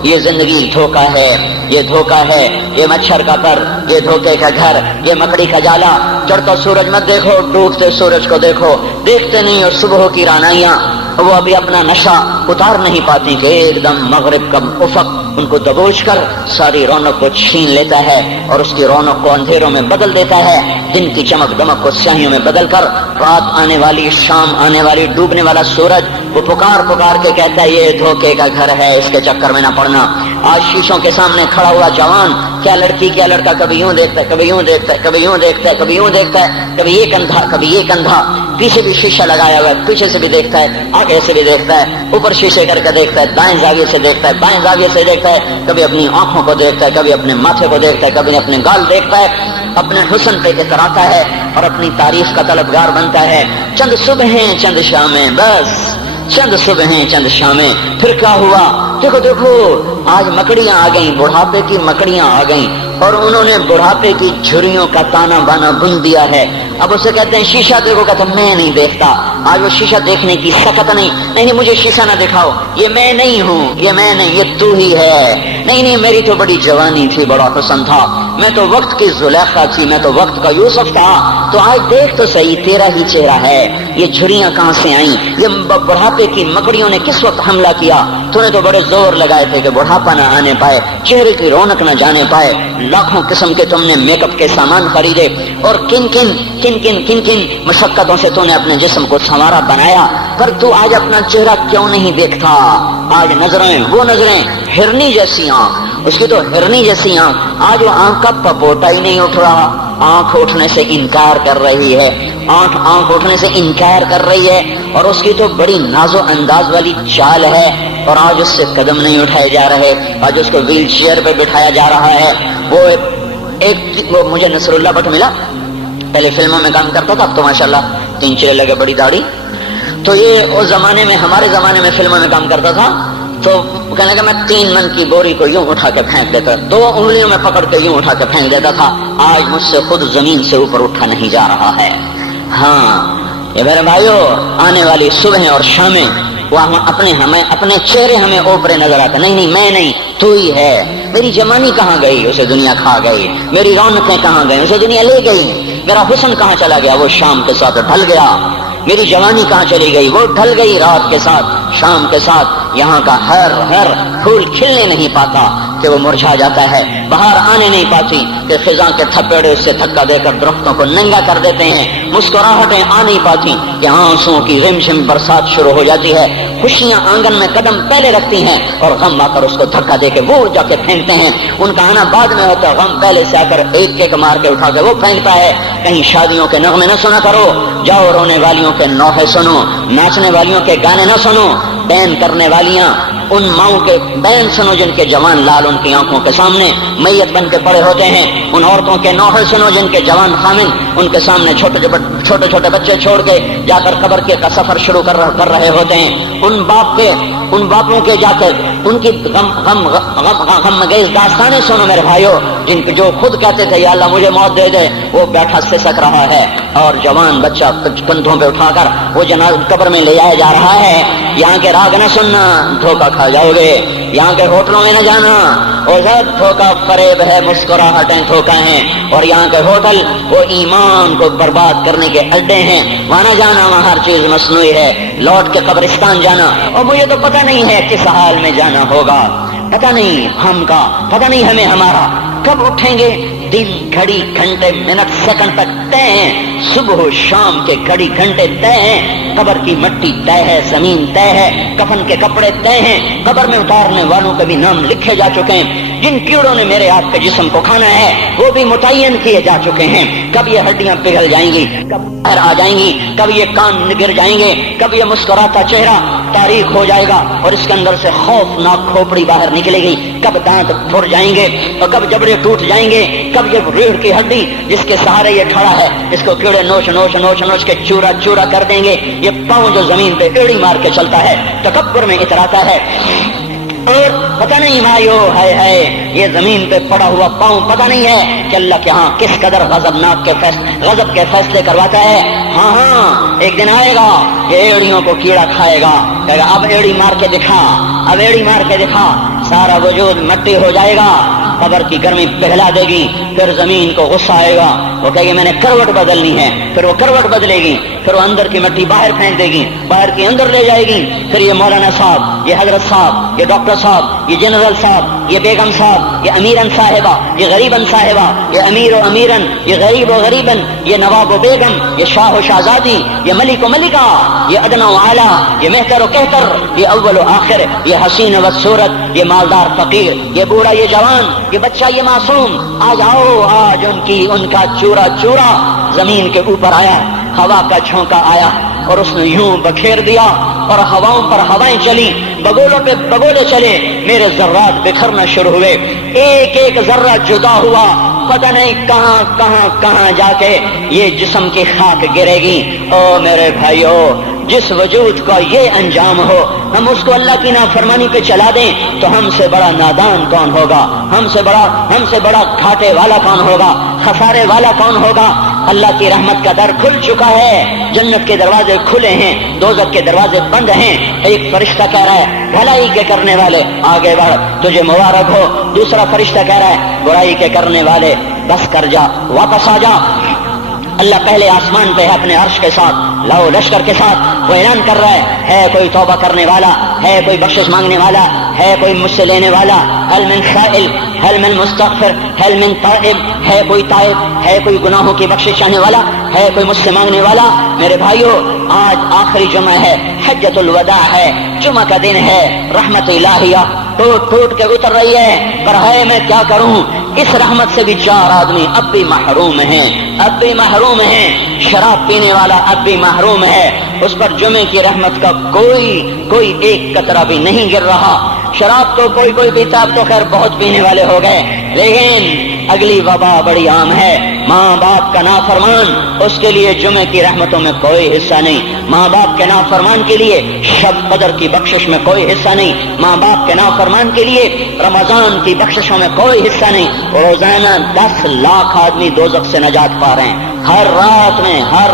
یہ زندگی دھوکہ ہے، یہ دھوکہ ہے، یہ مچھر کا پر، یہ دھوکے کا گھر، یہ مکڑی کا جالا، چڑھتا سورج مت دیکھو، ڈوبتے سورج کو دیکھو، دیکھتے نہیں اور صبح کی رانائیاں وہ ابھی اپنا نشہ اتار نہیں پاتی کہ ایک دم مغرب کا افق ان کو دبوچ کر ساری رونق کو چھین لیتا ہے اور اس کی رونق کو اندھیروں میں بدل دیتا ہے، دن کی چمک دمک کو سیاہیوں میں بدل کر رات آنے والی، شام آنے والی، ڈوبنے والا سورج وہ پکار پکار کے کہتا ہے یہ دھوکے کا گھر ہے، اس کے چکر میں نہ پڑنا۔ آج شیشوں کے سامنے کھڑا ہوا جوان، کیا لڑکی کیا لڑکا، کبھی یوں دیکھتا ہے، کبھی یوں دیکھتا ہے، کبھی یوں دیکھتا ہے، کبھی یوں دیکھتا ہے، کبھی یہ کندھا کبھی یہ کندھا، پیچھے بھی شیشہ لگایا ہوا ہے، پیچھے سے بھی دیکھتا ہے، آگے سے بھی دیکھتا ہے، اوپر شیشے کر کے دیکھتا ہے، دائیں زاویے سے دیکھتا ہے، بائیں زاویے سے دیکھتا ہے، کبھی اپنی آنکھوں کو دیکھتا ہے، کبھی اپنے ماتھے کو دیکھتا ہے، کبھی اپنے گال دیکھتا ہے، اپنے حسن پہ اتراتا ہے اور اپنی تعریف کا طلبگار بنتا ہے۔ چند صبحیں چند شامیں، بس چند صبحیں چند شامیں، پھر کیا ہوا؟ دیکھو دیکھو آج مکڑیاں آ گئیں، بڑھاپے کی مکڑیاں آ گئیں اور انہوں نے بڑھاپے کی جھریوں کا تانا بانا بن دیا ہے۔ اب اسے کہتے ہیں شیشہ دیکھو، کہتا میں نہیں دیکھتا، آج وہ شیشہ دیکھنے کی سکت نہیں مجھے شیشہ نہ دکھاؤ، یہ میں نہیں ہوں، یہ میں نہیں، یہ تو ہی ہے، نہیں میری تو بڑی جوانی تھی، بڑا حسن تھا، میں تو وقت کی زلیخا تھی، میں تو وقت کا یوسف تھا، تو آج دیکھ تو صحیح تیرا ہی چہرہ ہے، یہ جھریاں کہاں سے آئیں، یہ بڑھاپے کی مکڑیوں نے کس وقت حملہ کیا، تو نے تو بڑے زور لگائے تھے کہ بڑھاپا نہ آنے پائے، چہرے کی رونق نہ جانے پائے، لاکھوں قسم کے تم نے میک اپ کے سامان خریدے اور کن کن مشقتوں سے تو نے اپنے جسم کو سنوارا بنایا، پر تو آج اپنا چہرہ کیوں نہیں دیکھتا؟ آج نظریں وہ نظریں، ہرنی جیسی آنکھ، اس کی تو ہرنی جیسی آنکھ، آج وہ آنکھ کا پپوٹا ہی نہیں اٹھ رہا، آنکھ اٹھنے سے انکار کر رہی ہے، آنکھ اٹھنے سے انکار کر رہی ہے، اور اس کی تو بڑی ناز و انداز والی چال ہے، اور آج اس سے قدم نہیں اٹھائے جا رہے، آج اس کو ویل چیئر پہ بٹھایا جا رہا ہے۔ وہ مجھے نصر اللہ بٹ ملا، پہلے فلموں میں کام کرتا تھا، اب تو ماشاءاللہ 3 چلے لگے، بڑی داڑھی. تو یہ اس زمانے میں، ہمارے زمانے میں فلموں میں کام کرتا تھا تو کہنے لگا میں 3 من کی بوری کو یوں اٹھا کے پھینک دیتا، 2 انگلیوں میں پکڑ کے یوں اٹھا کے پھینک دیتا تھا. آج مجھ سے خود زمین سے اوپر اٹھا نہیں جا رہا ہے. ہاں یہ میرے بھائیو، آنے والی صبح اور شامیں وہ اپنے چہرے ہمیں اوپرے نظر آتے. نہیں میں نہیں، تو ہی ہے. میری جوانی کہاں گئی؟ اسے دنیا کھا گئی. میری رونقیں کہاں گئی؟ اسے دنیا لے گئی. میرا حسن کہاں چلا گیا؟ وہ شام کے ساتھ ڈھل گیا. میری جوانی کہاں چلی گئی؟ وہ ڈھل گئی رات کے ساتھ، شام کے ساتھ. یہاں کا ہر پھول کھلنے نہیں پاتا کہ وہ مرجھا جاتا ہے، بہار آنے نہیں پاتی کہ خزاں کے تھپیڑے اس سے دھکا دے کر درختوں کو ننگا کر دیتے ہیں. مسکراہٹیں آ نہیں پاتی کہ آنسوؤں کی رمجم برسات شروع ہو جاتی ہے. خوشیاں آنگن میں قدم پہلے رکھتی ہیں اور غم آ کر اس کو دھکا دے کے وہ جا کے پھینکتے ہیں. ان کا آنا بعد میں ہوتا ہے، غم پہلے سے آ کر ایک مار کے اٹھا کے وہ پھینکتا ہے. کہیں شادیوں کے نغمے نہ سنا کرو، جاؤ رونے والیوں کے نوحے سنو، ناچنے والیوں کے گانے نہ سنو. بین کرنے والیاں ان ماؤں کے بین سنو جن کے جوان لال ان کی آنکھوں کے سامنے میت بن کے پڑے ہوتے ہیں. ان عورتوں کے نوحے سنو جن کے جوان خامن ان کے سامنے چھوٹے چھوٹے بچے چھوڑ کے جا کر قبر کے کا سفر شروع کر رہے ہوتے ہیں. ان باپوں کے جا کر ان کی غم گیز داستانیں سنو میرے بھائیو، جن کے جو خود کہتے تھے یا اللہ مجھے موت دے دے، وہ بیٹھا سسک رہا ہے اور جوان بچہ کندھوں پہ اٹھا کر وہ جنازہ قبر میں لے جایا جا رہا ہے. یہاں کے راگ نہ سننا، دھوکہ کھا جاؤ گے. یہاں کے ہوٹلوں میں نہ جانا، وہ سب دھوکہ فریب ہے، مسکراہٹیں دھوکہ ہیں. اور یہاں کے ہوٹل وہ ایمان کو برباد کرنے کے اڈے ہیں. وہاں نہ جانا، وہاں ہر چیز مصنوعی ہے. لوٹ کے قبرستان جانا، اور مجھے تو پتہ نہیں ہے کس حال میں جانا ہوگا، پتہ نہیں ہم کا، پتہ نہیں ہمیں ہمارا کب اٹھیں گے. دن گھڑی گھنٹے منٹ سیکنڈ تک طے ہیں، صبح و شام کے گھڑی گھنٹے طے ہیں. قبر کی مٹی طے ہے، زمین طے ہے، کفن کے کپڑے طے ہیں. قبر میں اتارنے والوں کے بھی نام لکھے جا چکے ہیں. جن کیڑوں نے میرے آپ کے جسم کو کھانا ہے وہ بھی متعین کیے جا چکے ہیں. کب یہ ہڈیاں پگھل جائیں گی، کب باہر آ جائیں گی، کب یہ کان گر جائیں گے، کب یہ مسکراتا چہرہ تاریخ ہو جائے گا اور اس کے اندر سے خوفناک کھوپڑی باہر نکلے گی، کب دانت پھر جائیں گے اور کب جبڑے ٹوٹ جائیں گے، کب یہ ریڑھ کی ہڈی جس کے سہارے یہ کھڑا ہے اس کو کیڑے نوچ نوچ نوچ نوچ کے چورا چورا کر دیں گے. یہ پاؤں جو زمین پہ ایڑی مار کے چلتا ہے تکبر میں اتراتا ہے، اور پتہ نہیں مایو ہے یہ زمین پہ پڑا ہوا پاؤں پتہ نہیں ہے کہ اللہ کے ہاں کس قدر غضب کے فیصلے کرواتا ہے. ہاں ایک دن آئے گا کہ ایڑیوں کو کیڑا کھائے گا، کہے گا اب ایڑی مار کے دکھا، اب ایڑی مار کے دکھا. سارا وجود مٹی ہو جائے گا، قبر کی گرمی پگھلا دے گی. پھر زمین کو غصہ آئے گا، وہ کہے گی میں نے کروٹ بدلنی ہے. پھر وہ کروٹ بدلے گی، پھر وہ اندر کی مٹی باہر پھینک دے گی، باہر کی اندر لے جائے گی. پھر یہ مولانا صاحب، یہ حضرت صاحب، یہ ڈاکٹر صاحب، یہ جنرل صاحب، یہ بیگم صاحب، یہ امیرن صاحبہ، یہ غریبن صاحبہ، یہ امیر و امیرن، یہ غریب و غریبن، یہ نواب و بیگم، یہ شاہ و شہزادی، یہ ملک و ملکہ، یہ ادنا و اعلیٰ، یہ مہتر و کہتر، یہ اول و آخر، یہ حسین و صورت، یہ مالدار فقیر، یہ بوڑھا یہ جوان، یہ بچہ یہ معصوم. آج آؤ، آج ان کا چورا چورا زمین کے اوپر آیا. ہوا کا جھونکا آیا اور اس نے یوں بکھیر دیا اور ہواؤں پر ہوائیں چلی، بگولوں پہ بگولے چلے، میرے ذرات بکھرنا شروع ہوئے. ایک ایک ذرہ جدا ہوا، پتہ نہیں کہاں جا کے یہ جسم کی خاک گرے گی. او میرے بھائیو، جس وجود کا یہ انجام ہو، ہم اس کو اللہ کی نافرمانی پہ چلا دیں تو ہم سے بڑا نادان کون ہوگا، ہم سے بڑا گھاٹے والا کون ہوگا، خسارے والا کون ہوگا. اللہ کی رحمت کا در کھل چکا ہے، جنت کے دروازے کھلے ہیں، دوزخ کے دروازے بند ہیں. ایک فرشتہ کہہ رہا ہے بھلائی کے کرنے والے آگے بڑھ، تجھے مبارک ہو. دوسرا فرشتہ کہہ رہا ہے برائی کے کرنے والے بس کر جا، واپس آ جا. اللہ پہلے آسمان پہ ہے اپنے عرش کے ساتھ، لاؤ لشکر کے ساتھ. وہ اعلان کر رہا ہے کوئی توبہ کرنے والا، ہے کوئی بخشش مانگنے والا، ہے کوئی مجھ سے لینے والا. هل من سائل، هل من مستغفر، هل من تائب، ہے کوئی تائب، ہے کوئی گناہوں کی بخشش چاہنے والا، ہے کوئی مجھ سے مانگنے والا. میرے بھائیو، آج آخری جمعہ ہے، حجۃ الوداع ہے، جمعہ کا دن ہے، رحمت الہیہ ٹوٹ کے اتر رہی ہے. پر ہے میں کیا کروں، اس رحمت سے بھی 4 آدمی اب بھی محروم ہیں. شراب پینے والا اب بھی محروم ہے، اس پر جمعے کی رحمت کا کوئی ایک قطرہ بھی نہیں گر رہا. شراب تو کوئی پیتا، اب تو خیر بہت پینے والے ہو گئے. لیکن اگلی وبا بڑی عام ہے، ماں باپ کا نافرمان، اس کے لیے جمعے کی رحمتوں میں کوئی حصہ نہیں، ماں باپ کے نافرمان کے لیے شب قدر کی بخشش میں کوئی حصہ نہیں، ماں باپ کے نافرمان کے لیے رمضان کی بخششوں میں کوئی حصہ نہیں۔ روزانہ 10 لاکھ آدمی دوزخ سے نجات پا رہے ہیں، ہر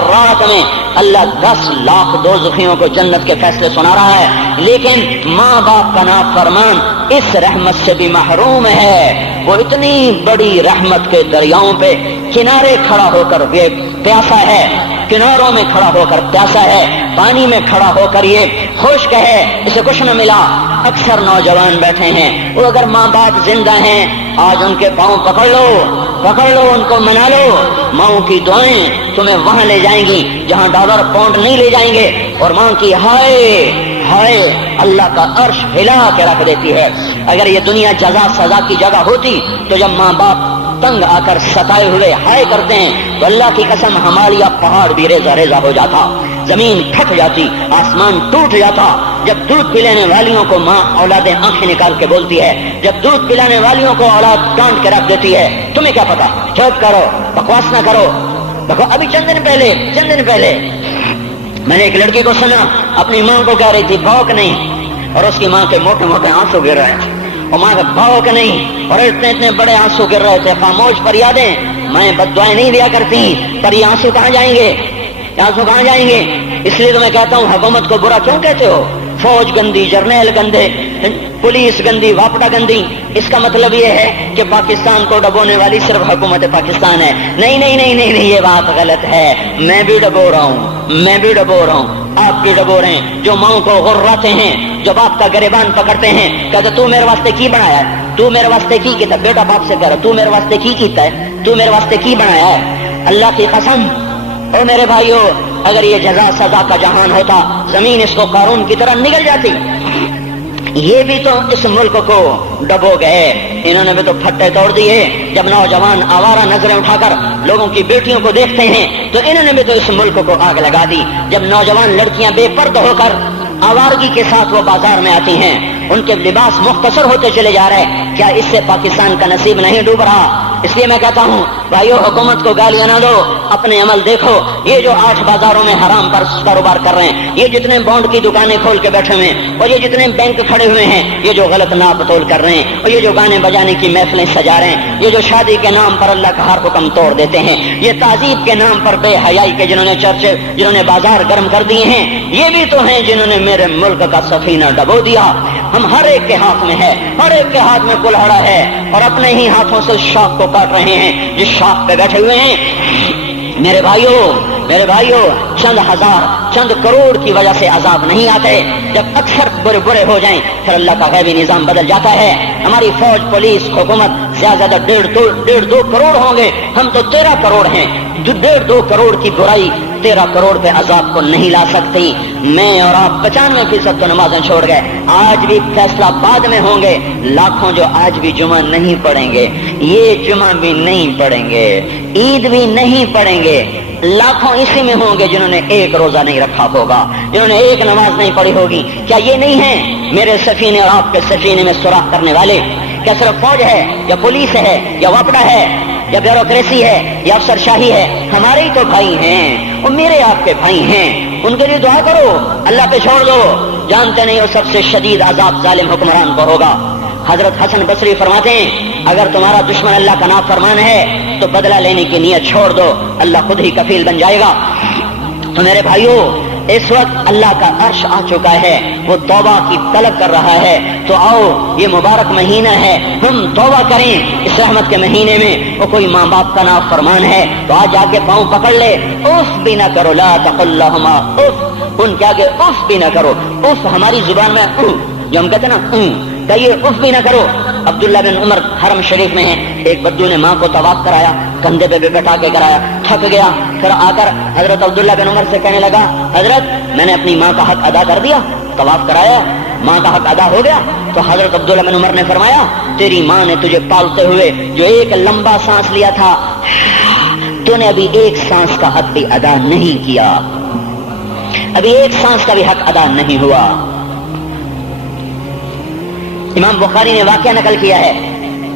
رات میں اللہ 10 لاکھ دوزخیوں کو جنت کے فیصلے سنا رہا ہے، لیکن ماں باپ کا نافرمان اس رحمت سے بھی محروم ہے۔ وہ اتنی بڑی رحمت کے دریاؤں پہ کنارے کھڑا ہو کر یہ پیاسا ہے، کناروں میں کھڑا ہو کر پیاسا ہے، پانی میں کھڑا ہو کر یہ خشک ہے، اسے کچھ نہ ملا۔ اکثر نوجوان بیٹھے ہیں، وہ اگر ماں باپ زندہ ہیں آج ان کے پاؤں پکڑ لو، ان کو منا لو، ماں کی دعائیں تمہیں وہاں لے جائیں گی جہاں ڈالر پاؤنڈ نہیں لے جائیں گے، اور ماں کی ہائے اللہ کا عرش ہلا کے رکھ دیتی ہے۔ اگر یہ دنیا جزا سزا کی جگہ ہوتی تو جب ماں باپ تنگ آ کر ستائے ہوئے ہائے کرتے ہیں تو اللہ کی قسم ہمارا پہاڑ بھی ریزہ ریزہ ہو جاتا، زمین پھٹ جاتی، آسمان ٹوٹ جاتا۔ جب دودھ پلانے والیوں کو ماں اولادیں آنکھیں نکال کے بولتی ہے، جب دودھ پلانے والیوں کو اولاد ڈانٹ کے رکھ دیتی ہے، تمہیں کیا پتا، چپ کرو، بکواس نہ کرو۔ دیکھو ابھی چند دن پہلے میں نے ایک لڑکی کو سنا، اپنی ماں کو کہہ رہی تھی بھوک نہیں، اور اس کی ماں کے موٹے موٹے آنسو گر رہے تھے، اور ماں کا بھوک نہیں، اور اتنے بڑے آنسو گر رہے تھے۔ خاموش فریادیں، میں بد دعائیں نہیں دیا کرتی، پر یہ آنسو کہاں جائیں گے؟ اس لیے تو میں کہتا ہوں حکومت کو برا کیوں کہتے ہو؟ فوج گندی، جرنیل گندے، پولیس گندی، واپڈا گندی، اس کا مطلب یہ ہے کہ پاکستان کو ڈبونے والی صرف حکومت پاکستان ہے۔ نہیں، یہ بات غلط ہے۔ میں بھی ڈبو رہا ہوں، آپ بھی ڈبو رہے ہیں، جو ماں کو غراتے ہیں، جو باپ کا گریبان پکڑتے ہیں، کہتے تو میرے واسطے کی بنایا ہے، تو میرے واسطے کی کیتا، بیٹا باپ سے کہہ رہا تو میرے واسطے کی کیتا ہے، تو میرے واسطے کی بنایا ہے۔ اللہ کی قسم، اور میرے بھائیو، اگر یہ جزا سزا کا جہان ہوتا زمین اس کو قارون کی طرح نگل جاتی۔ یہ بھی تو اس ملک کو ڈبو گئے، انہوں نے بھی تو پھٹے توڑ دیے۔ جب نوجوان آوارہ نظریں اٹھا کر لوگوں کی بیٹیوں کو دیکھتے ہیں تو انہوں نے بھی تو اس ملک کو آگ لگا دی۔ جب نوجوان لڑکیاں بے پردہ ہو کر آوارگی کے ساتھ وہ بازار میں آتی ہیں، ان کے لباس مختصر ہوتے چلے جا رہے ہیں، کیا اس سے پاکستان کا نصیب نہیں ڈوب رہا؟ اس لیے میں کہتا ہوں بھائیو، حکومت کو گالیاں نہ دو، اپنے عمل دیکھو۔ یہ جو 8 بازاروں میں حرام پر کاروبار کر رہے ہیں، یہ جتنے بانڈ کی دکانیں کھول کے بیٹھے ہوئے ہیں، اور یہ جتنے بینک کھڑے ہوئے ہیں، یہ جو غلط ناپ تول کر رہے ہیں، اور یہ جو گانے بجانے کی محفلیں سجا رہے ہیں، یہ جو شادی کے نام پر اللہ کا ہر حکم توڑ دیتے ہیں، یہ تعذیب کے نام پر بے حیائی کے جنہوں نے بازار گرم کر دیے ہیں، یہ بھی تو ہیں جنہوں نے میرے ملک کا سفینہ ڈبو دیا۔ ہم ہر ایک کے ہاتھ میں ہے، ہر ایک کے ہاتھ میں کلہڑا ہے، اور اپنے ہی ہاتھوں سے شاخ کو کاٹ رہے ہیں جس شاخ پہ بیٹھے ہوئے ہیں۔ میرے بھائیوں، چند ہزار، چند کروڑ کی وجہ سے عذاب نہیں آتے، جب اکثر برے ہو جائیں پھر اللہ کا غیبی نظام بدل جاتا ہے۔ ہماری فوج، پولیس، حکومت زیادہ 1.5-2 کروڑ ہوں گے، ہم تو 13 کروڑ ہیں۔ 1.5-2 کروڑ کی برائی 13 کروڑ پہ عذاب کو نہیں لا سکتی۔ میں اور آپ 95% تو نمازیں چھوڑ گئے، آج بھی فیصلہ بعد میں ہوں گے۔ لاکھوں جو آج بھی جمعہ نہیں پڑھیں گے، یہ جمعہ بھی نہیں پڑھیں گے، عید بھی نہیں پڑھیں گے، لاکھوں اسی میں ہوں گے جنہوں نے ایک روزہ نہیں رکھا ہوگا، جنہوں نے ایک نماز نہیں پڑھی ہوگی۔ کیا یہ نہیں ہے میرے سفینے اور آپ کے سفینے میں سوراخ کرنے والے؟ کیا صرف فوج ہے یا پولیس ہے یا واپڈا ہے یا بیوروکریسی ہے یا افسر شاہی ہے؟ ہمارے ہی تو بھائی ہیں، وہ میرے آپ کے بھائی ہیں، ان کے لیے دعا کرو، اللہ پہ چھوڑ دو۔ جانتے نہیں وہ سب سے شدید عذاب ظالم حکمران کو ہوگا۔ حضرت حسن بصری فرماتے ہیں اگر تمہارا دشمن اللہ کا نافرمان ہے تو بدلہ لینے کی نیت چھوڑ دو، اللہ خود ہی کفیل بن جائے گا۔ تو میرے بھائیوں، اس وقت اللہ کا عرش آ چکا ہے، وہ توبہ کی طلب کر رہا ہے۔ تو آؤ، یہ مبارک مہینہ ہے، ہم توبہ کریں اس رحمت کے مہینے میں۔ وہ کوئی ماں باپ کا نافرمان ہے تو آج آ کے پاؤں پکڑ لے، اف بھی نہ کرو، لا تقل لہما اف، ان کے آگے اف بھی نہ کرو۔ اف ہماری زبان میں جو ہم کہتے ہیں نا، کہیے اف بھی نہ کرو۔ عبداللہ بن عمر حرم شریف میں ہیں، ایک بدو نے ماں کو طواف کرایا، کندھے پہ بٹھا کے کرایا، تھک گیا، پھر آ کر حضرت عبداللہ بن عمر سے کہنے لگا حضرت میں نے اپنی ماں کا حق ادا کر دیا، طواف کرایا، ماں کا حق ادا ہو گیا؟ تو حضرت عبداللہ بن عمر نے فرمایا تیری ماں نے تجھے پالتے ہوئے جو ایک لمبا سانس لیا تھا، تو نے ابھی ایک سانس کا حق بھی ادا نہیں کیا، ابھی ایک سانس کا بھی حق ادا نہیں ہوا۔ امام بخاری نے واقعہ نقل کیا ہے،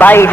22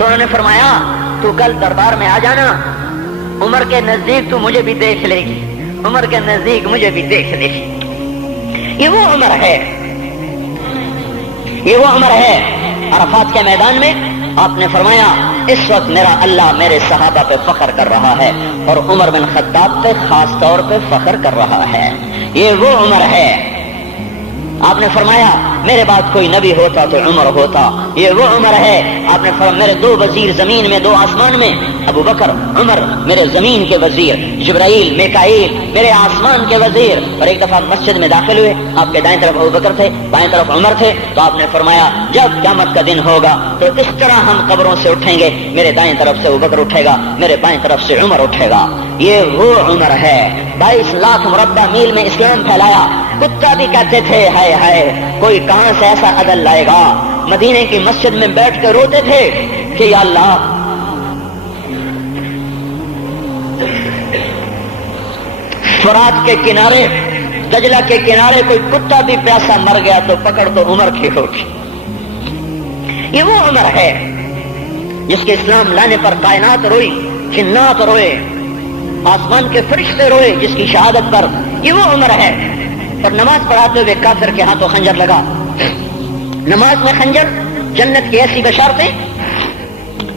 تو انہوں نے فرمایا تو کل دربار میں آ جانا، عمر کے نزدیک تو مجھے بھی دیکھ لے گی، عمر کے نزدیک مجھے بھی دیکھ لے گی۔ یہ وہ عمر ہے، یہ وہ عمر ہے۔ عرفات کے میدان میں آپ نے فرمایا اس وقت میرا اللہ میرے صحابہ پہ فخر کر رہا ہے اور عمر بن خطاب پہ خاص طور پہ فخر کر رہا ہے۔ یہ وہ عمر ہے۔ آپ نے فرمایا میرے بعد کوئی نبی ہوتا تو عمر ہوتا، یہ وہ عمر ہے۔ آپ نے فرمایا میرے دو وزیر زمین میں، دو آسمان میں، ابو بکر عمر میرے زمین کے وزیر، جبرائیل میکائیل میرے آسمان کے وزیر۔ اور ایک دفعہ مسجد میں داخل ہوئے، آپ کے دائیں طرف ابو بکر تھے، بائیں طرف عمر تھے، تو آپ نے فرمایا جب قیامت کا دن ہوگا تو اس طرح ہم قبروں سے اٹھیں گے، میرے دائیں طرف سے ابو بکر اٹھے گا، میرے بائیں طرف سے عمر اٹھے گا۔ یہ وہ عمر ہے۔ 22 لاکھ مربع میل میں اسلام پھیلایا، کتا بھی کہتے تھے ہائے ہائے کوئی کہاں سے ایسا عدل لائے گا۔ مدینے کی مسجد میں بیٹھ کے روتے تھے کہ یا اللہ فرات کے کنارے، دجلہ کے کنارے کوئی کتا بھی پیاسا مر گیا تو پکڑ تو عمر کی ہوگی۔ یہ وہ عمر ہے جس کے اسلام لانے پر کائنات روئی، جنات روئے، آسمان کے فرشتے روئے جس کی شہادت پر۔ یہ وہ عمر ہے۔ اور نماز پڑھاتے ہوئے کافر کے ہاتھوں خنجر لگا، نماز میں خنجر، جنت کی ایسی بشارتیں۔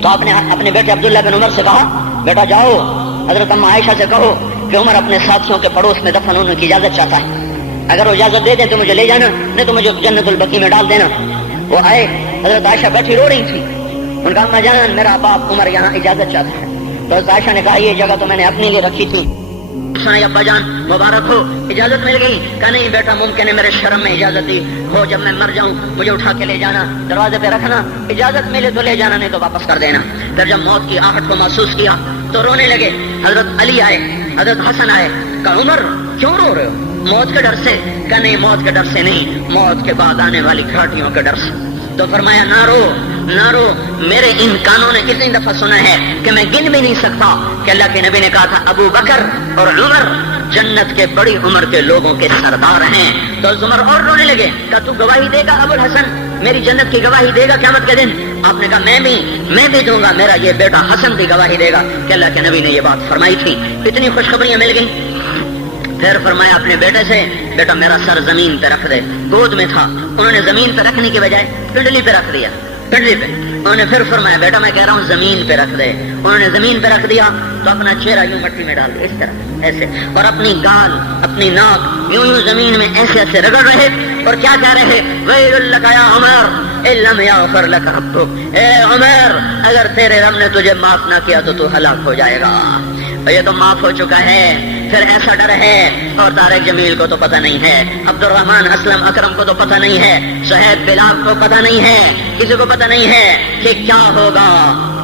تو آپ نے اپنے بیٹے عبداللہ بن عمر سے کہا بیٹا جاؤ حضرت اماں عائشہ سے کہو کہ عمر اپنے ساتھیوں کے پڑوس میں دفن ہونے کی اجازت چاہتا ہے، اگر وہ اجازت دے دیں تو مجھے لے جانا، نہیں تو مجھے جنت البقیع میں ڈال دینا۔ وہ آئے، حضرت عائشہ بیٹھی رو رہی تھی، ان کا اماں جان میرا باپ عمر یہاں اجازت چاہتا ہے۔ تو حضرت عائشہ نے کہا یہ جگہ تو میں نے اپنے لیے رکھی تھی، ابا جان مبارک ہو اجازت مل گئی۔ کہا نہیں بیٹا ممکن ہے میرے شرم میں اجازت دی ہو، جب میں مر جاؤں مجھے اٹھا کے لے جانا، دروازے پہ رکھنا، اجازت ملے تو لے جانا نہیں تو واپس کر دینا۔ پھر جب موت کی آہٹ کو محسوس کیا تو رونے لگے۔ حضرت علی آئے، حضرت حسن آئے، کہا عمر کیوں رو رہے ہو؟ موت کے ڈر سے؟ کہا نہیں موت کے ڈر سے نہیں، موت کے بعد آنے والی گھاٹیوں کے ڈر سے۔ تو فرمایا نہ رو نہ رو، میرے ان کانوں نے کتنی دفعہ سنا ہے کہ میں گن بھی نہیں سکتا کہ اللہ کے نبی نے کہا تھا ابو بکر اور عمر جنت کے بڑی عمر کے لوگوں کے سردار ہیں۔ تو عمر اور رونے لگے، کہا تو گواہی دے گا ابو الحسن، میری جنت کی گواہی دے گا قیامت کے دن؟ آپ نے کہا میں بھی دوں گا، میرا یہ بیٹا حسن بھی گواہی دے گا کہ اللہ کے نبی نے یہ بات فرمائی تھی۔ اتنی خوشخبریاں مل گئیں۔ پھر فرمایا اپنے بیٹے سے بیٹا میرا سر زمین پہ رکھ دے، گود میں تھا، انہوں نے زمین پہ رکھنے کے بجائے پنڈلی پہ رکھ دیا، پنڈلی پہ۔ انہوں نے پھر فرمایا بیٹا میں کہہ رہا ہوں زمین پہ رکھ دے، انہوں نے زمین پہ رکھ دیا تو اپنا چہرہ یوں مٹی میں ڈال دیا اس طرح ایسے، اور اپنی گال اپنی ناک یوں زمین میں ایسے ایسے رگڑ رہے اور کیا کہہ رہے ویل لک یا عمر ان لم یغفر لک ربک، اے عمر اگر تیرے رب نے تجھے معاف نہ کیا تو ہلاک ہو جائے گا۔ یہ تو معاف ہو چکا ہے، پھر ایسا ڈر ہے، اور طارق جمیل کو تو پتہ نہیں ہے، عبد الرحمن اسلم اکرم کو تو پتہ نہیں ہے، شہید بلال کو پتہ نہیں ہے، کسی کو پتہ نہیں ہے کہ کیا ہوگا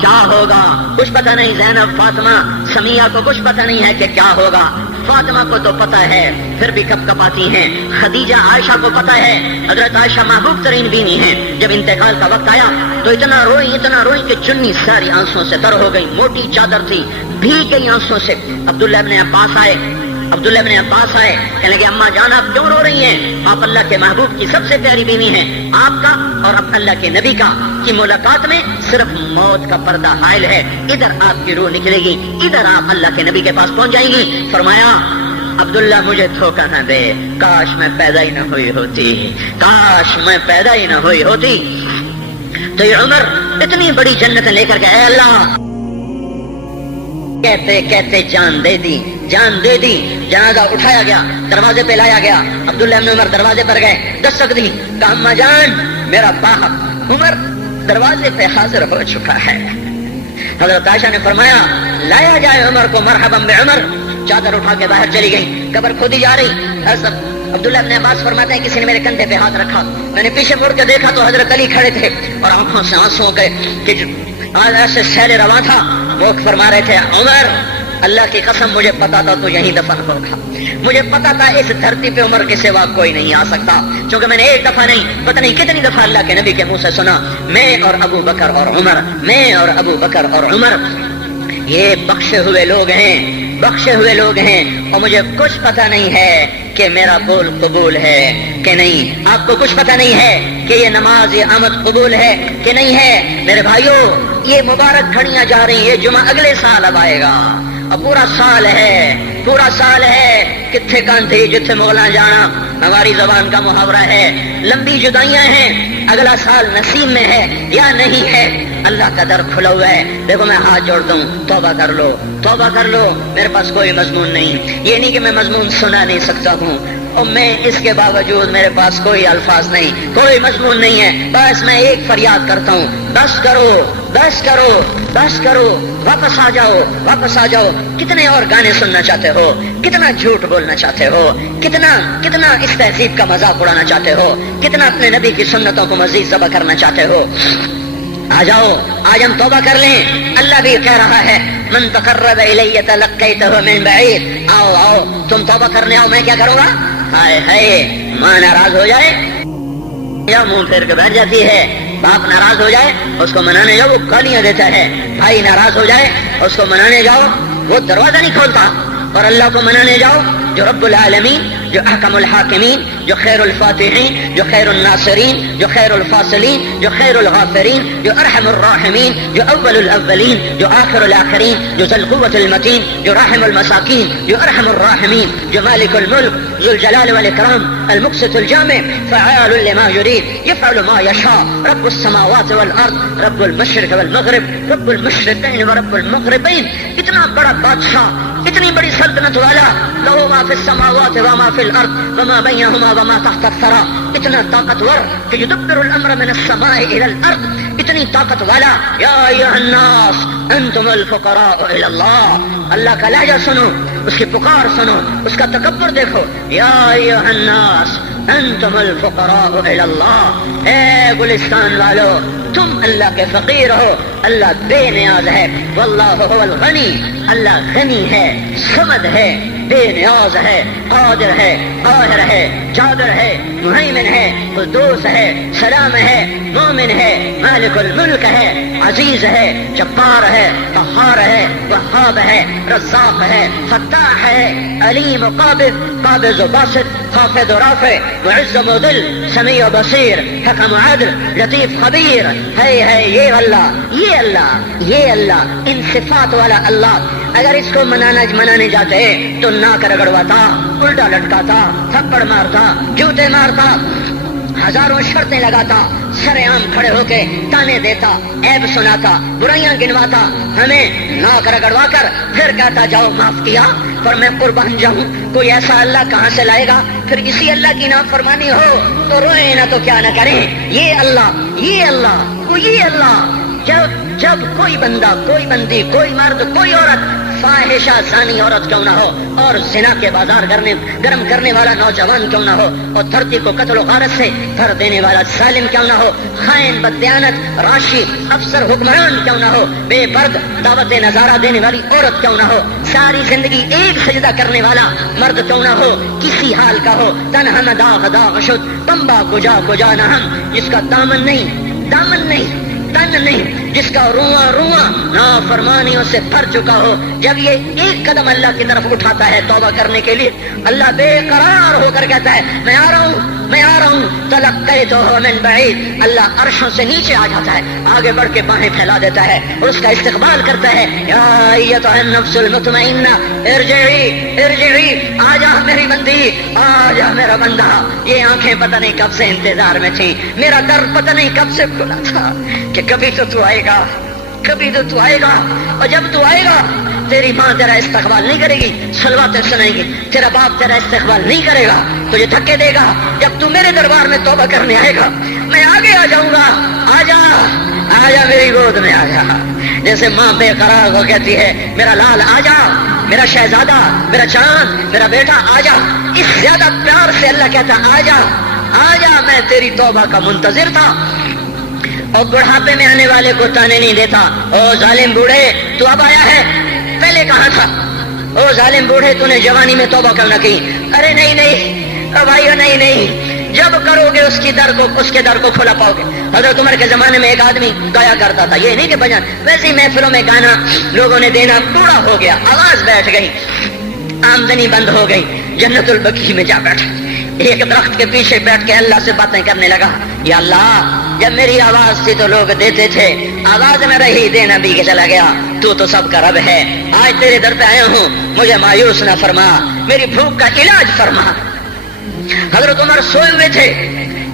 کیا ہوگا، کچھ پتہ نہیں۔ زینب فاطمہ سمیہ کو کچھ پتہ نہیں ہے کہ کیا ہوگا، فاطمہ کو تو پتہ ہے پھر بھی کب کب آتی ہیں، خدیجہ عائشہ کو پتہ ہے، حضرت عائشہ محبوب ترین بینی ہیں، جب انتقال کا وقت آیا تو اتنا روئی کہ چنی ساری آنسوں سے تر ہو گئی، موٹی چادر تھی بھیگ گئی آنسوں سے۔ عبداللہ ابن عباس آئے کہنے لگے اماں جان آپ کیوں رو رہی ہیں؟ آپ اللہ کے محبوب کی سب سے پیاری بیوی ہیں، آپ کا اور اللہ کے نبی کا کی ملاقات میں صرف موت کا پردہ حائل ہے، ادھر آپ کی روح نکلے گی، ادھر آپ اللہ کے نبی کے پاس پہنچ جائیں گی۔ فرمایا عبداللہ مجھے دھوکہ نہ دے، کاش میں پیدا ہی نہ ہوئی ہوتی، کاش میں پیدا ہی نہ ہوئی ہوتی۔ تو یہ عمر اتنی بڑی جنت لے کر گئے، اے اللہ کہتے کہتے جان دے دی، جنازہ اٹھایا گیا، دروازے پہ لایا گیا، عبداللہ بن عمر دروازے پر گئے، دستک دی، کہا اماں جان میرا باپ عمر دروازے پہ حاضر ہو چکا ہے۔ حضرت عائشہ نے فرمایا لایا جائے عمر کو، مرحبا بعمر۔ چادر اٹھا کے باہر چلی گئی، قبر کھودی جا رہی۔ عبداللہ ابن عباس فرماتے ہیں کسی نے میرے کندھے پہ ہاتھ رکھا، میں نے پیچھے مڑ کے دیکھا تو حضرت علی کھڑے تھے اور آنکھوں سے آنسو کے ایسے سیل رواں تھا، وہ فرما رہے تھے عمر اللہ کی قسم مجھے پتا تھا تو یہیں دفن ہوگا، مجھے پتا تھا اس دھرتی پہ عمر کے سوا کوئی نہیں آ سکتا، چونکہ میں نے ایک دفعہ نہیں پتہ نہیں کتنی دفعہ اللہ کے نبی کے منہ سے سنا میں اور ابو بکر اور عمر، میں اور ابو بکر اور عمر یہ بخشے ہوئے لوگ ہیں، بخشے ہوئے لوگ ہیں اور مجھے کچھ پتہ نہیں ہے کہ میرا قول قبول ہے کہ نہیں. آپ کو کچھ پتہ نہیں ہے کہ یہ نماز یہ آمد قبول ہے کہ نہیں ہے. میرے بھائیوں یہ مبارک گھڑیاں جا رہی ہیں. یہ جمعہ اگلے سال اب آئے گا اور پورا سال ہے کتنے کانتی جتنے مغلاں جانا ہماری زبان کا محاورہ ہے. لمبی جدائیاں ہیں اگلا سال نصیب میں ہے یا نہیں ہے. اللہ کا در کھلا ہوا ہے. دیکھو میں ہاتھ جوڑتا ہوں توبہ کر لو. میرے پاس کوئی مضمون نہیں. یہ نہیں کہ میں مضمون سنا نہیں سکتا ہوں اور میں اس کے باوجود میرے پاس کوئی الفاظ نہیں کوئی مضمون نہیں ہے. بس میں ایک فریاد کرتا ہوں بس کرو واپس آ جاؤ. کتنے اور گانے سننا چاہتے ہو, کتنا جھوٹ بولنا چاہتے ہو, کتنا اس تہذیب کا مذاق اڑانا چاہتے ہو, کتنا اپنے نبی کی سنتوں کو مزید ذبح کرنا چاہتے ہو. آ جاؤ آج ہم توبہ کر لیں. اللہ بھی کہہ رہا ہے من تقرب الی تلقیتہ من بعید. آؤ تم توبہ کرنے آؤ, میں کیا کروں گا. ہائے ماں ناراض ہو جائے یا منہ پھیر کے بیٹھ جاتی ہے. باپ ناراض ہو جائے اس کو منانے جاؤ وہ گالیاں دیتا ہے. بھائی ناراض ہو جائے اس کو منانے جاؤ وہ دروازہ نہیں کھولتا. اور اللہ کو منانے جاؤ جو رب العالمین, جو احکم الحاکمین, جو خیر الفاتحین, جو خیر الناصرین, جو خیر الفاصلین, جو خیر الغافرین, جو ارحم الراحمین, جو اول الاولین, جو آخر الاخرین, جو ذو القوة المتین, جو راحم المساکین, جو ارحم الراحمین, جو مالک الملک ذو الجلال والاکرام المقسط الجامع فعال لما يريد يفعل ما يشاء رب السماوات والارض رب المشرق والمغرب رب المشرقین ورب المغربین. اتنا بڑا بادشاہ, اتنی بڑی سلطنت والا, لہو ما فی السماوات وما فی الارض وما بینہما وما تحت الثری. اتنا طاقتور کہ یدبر الامر من السماء الى الارض. اتنی طاقت والا یا ایھا الناس انتم الفقراء الى اللہ. اللہ کا لہجہ سنو, اس کی پکار سنو, اس کا تکبر دیکھو. یا ایھا الناس انتم الفقراء الى اللہ. اے گلستان والو تم اللہ کے فقیر ہو. اللہ بے نیاز ہے. واللہ هو الغنی. اللہ غنی ہے, صمد ہے, بے نیاز ہے, قادر ہے, قاہر ہے, جابر ہے, مہیمن ہے, قدوس ہے, سلام ہے, مومن ہے, مالک الملک ہے, عزیز ہے, جبار ہے, قہار ہے, وہاب ہے, رزاق ہے, فتاح ہے, علیم و قابض و باسط, خافض و رافع, معز و مذل, سمیع و بصیر, حکم و عدل, لطیف خبیر. ہے یہ اللہ ان صفات والا اللہ. اگر اس کو منانے جاتے تو ناک رگڑواتا, الٹا لٹکاتا, تھپڑ مارتا, جوتے مارتا, ہزاروں شرطیں لگاتا, سر عام کھڑے ہو کے تانے دیتا, عیب سناتا, برائیاں گنواتا, ہمیں ناک رگڑوا کر پھر کہتا جاؤ معاف کیا پر میں قربان جاؤں. کوئی ایسا اللہ کہاں سے لائے گا؟ پھر اسی اللہ کی نافرمانی ہو تو روئے نہ تو کیا نہ کریں. یہ اللہ جب کوئی بندہ, کوئی بندی, کوئی مرد, کوئی عورت فاحشہ ثانی عورت کیوں نہ ہو اور زنا کے بازار گرم کرنے والا نوجوان کیوں نہ ہو اور دھرتی کو قتل و غارت سے بھر دینے والا ظالم کیوں نہ ہو, خائن, بددیانت, راشی, افسر, حکمران کیوں نہ ہو, بے پرد دعوت نظارہ دینے والی عورت کیوں نہ ہو, ساری زندگی ایک سجدہ کرنے والا مرد کیوں نہ ہو, کسی حال کا ہو, تن ہم داغ شد تمبا کجا نہ ہم, جس کا دامن نہیں تن نہیں, جس کا رواں نافرمانیوں سے بھر چکا ہو. جب یہ ایک قدم اللہ کی طرف اٹھاتا ہے توبہ کرنے کے لیے, اللہ بے قرار ہو کر کہتا ہے میں آ رہا ہوں تلقیتہ من بعید. اللہ عرشوں سے نیچے آ جاتا ہے, آگے بڑھ کے باہیں پھیلا دیتا ہے اور اس کا استقبال کرتا ہے. یا ایتھا النفس المطمئنہ ارجعی, آ جا میری بندی, آ جا میرا بندہ. یہ آنکھیں پتہ نہیں کب سے انتظار میں تھیں, میرا در پتہ نہیں کب سے کھلا تھا کہ کبھی تو آئے گا. اور جب تو آئے گا تیری ماں تیرا استقبال نہیں کرے گی, صلواتیں سنائیں گی, تیرا باپ تیرا استقبال نہیں کرے گا, تجھے دھکے دے گا. جب تو میرے دربار میں توبہ کرنے آئے گا میں آگے آ جاؤں گا. آ جا میری گود میں آ جا. جیسے ماں بے قرار ہو کہتی ہے میرا لال آ جا, میرا شہزادہ, میرا چاند, میرا بیٹا آ جا, اس زیادہ پیار سے اللہ کہتا آ جا, میں تیری توبہ کا منتظر تھا. اور بڑھاپے میں آنے والے کو تانے نہیں دیتا, او ظالم بوڑھے تو اب آیا ہے, پہلے کہاں تھا. او ظالم بوڑھے تو نے جوانی میں توبہ کیوں نہ کی. ارے نہیں او بھائیو نہیں, جب کرو گے اس کے در کو کھلا پاؤ گے. حضرت عمر کے زمانے میں ایک آدمی گایا کرتا تھا, یہ نہیں کہ بجان, ویسے ہی محفلوں میں گانا لوگوں نے دینا بوڑھا ہو گیا, آواز بیٹھ گئی, آمدنی بند ہو گئی, جنت البقیع میں جا بیٹھا, ایک درخت کے پیچھے بیٹھ کے اللہ سے باتیں کرنے لگا. یا اللہ, جب میری آواز تھی تو لوگ دیتے تھے, آواز میں رہی دینا بھی کے چلا گیا, تو سب کا رب ہے. آج تیرے در پہ آیا ہوں, مجھے مایوس نہ فرما, میری بھوک کا علاج فرما. حضرت عمر سوئے ہوئے تھے,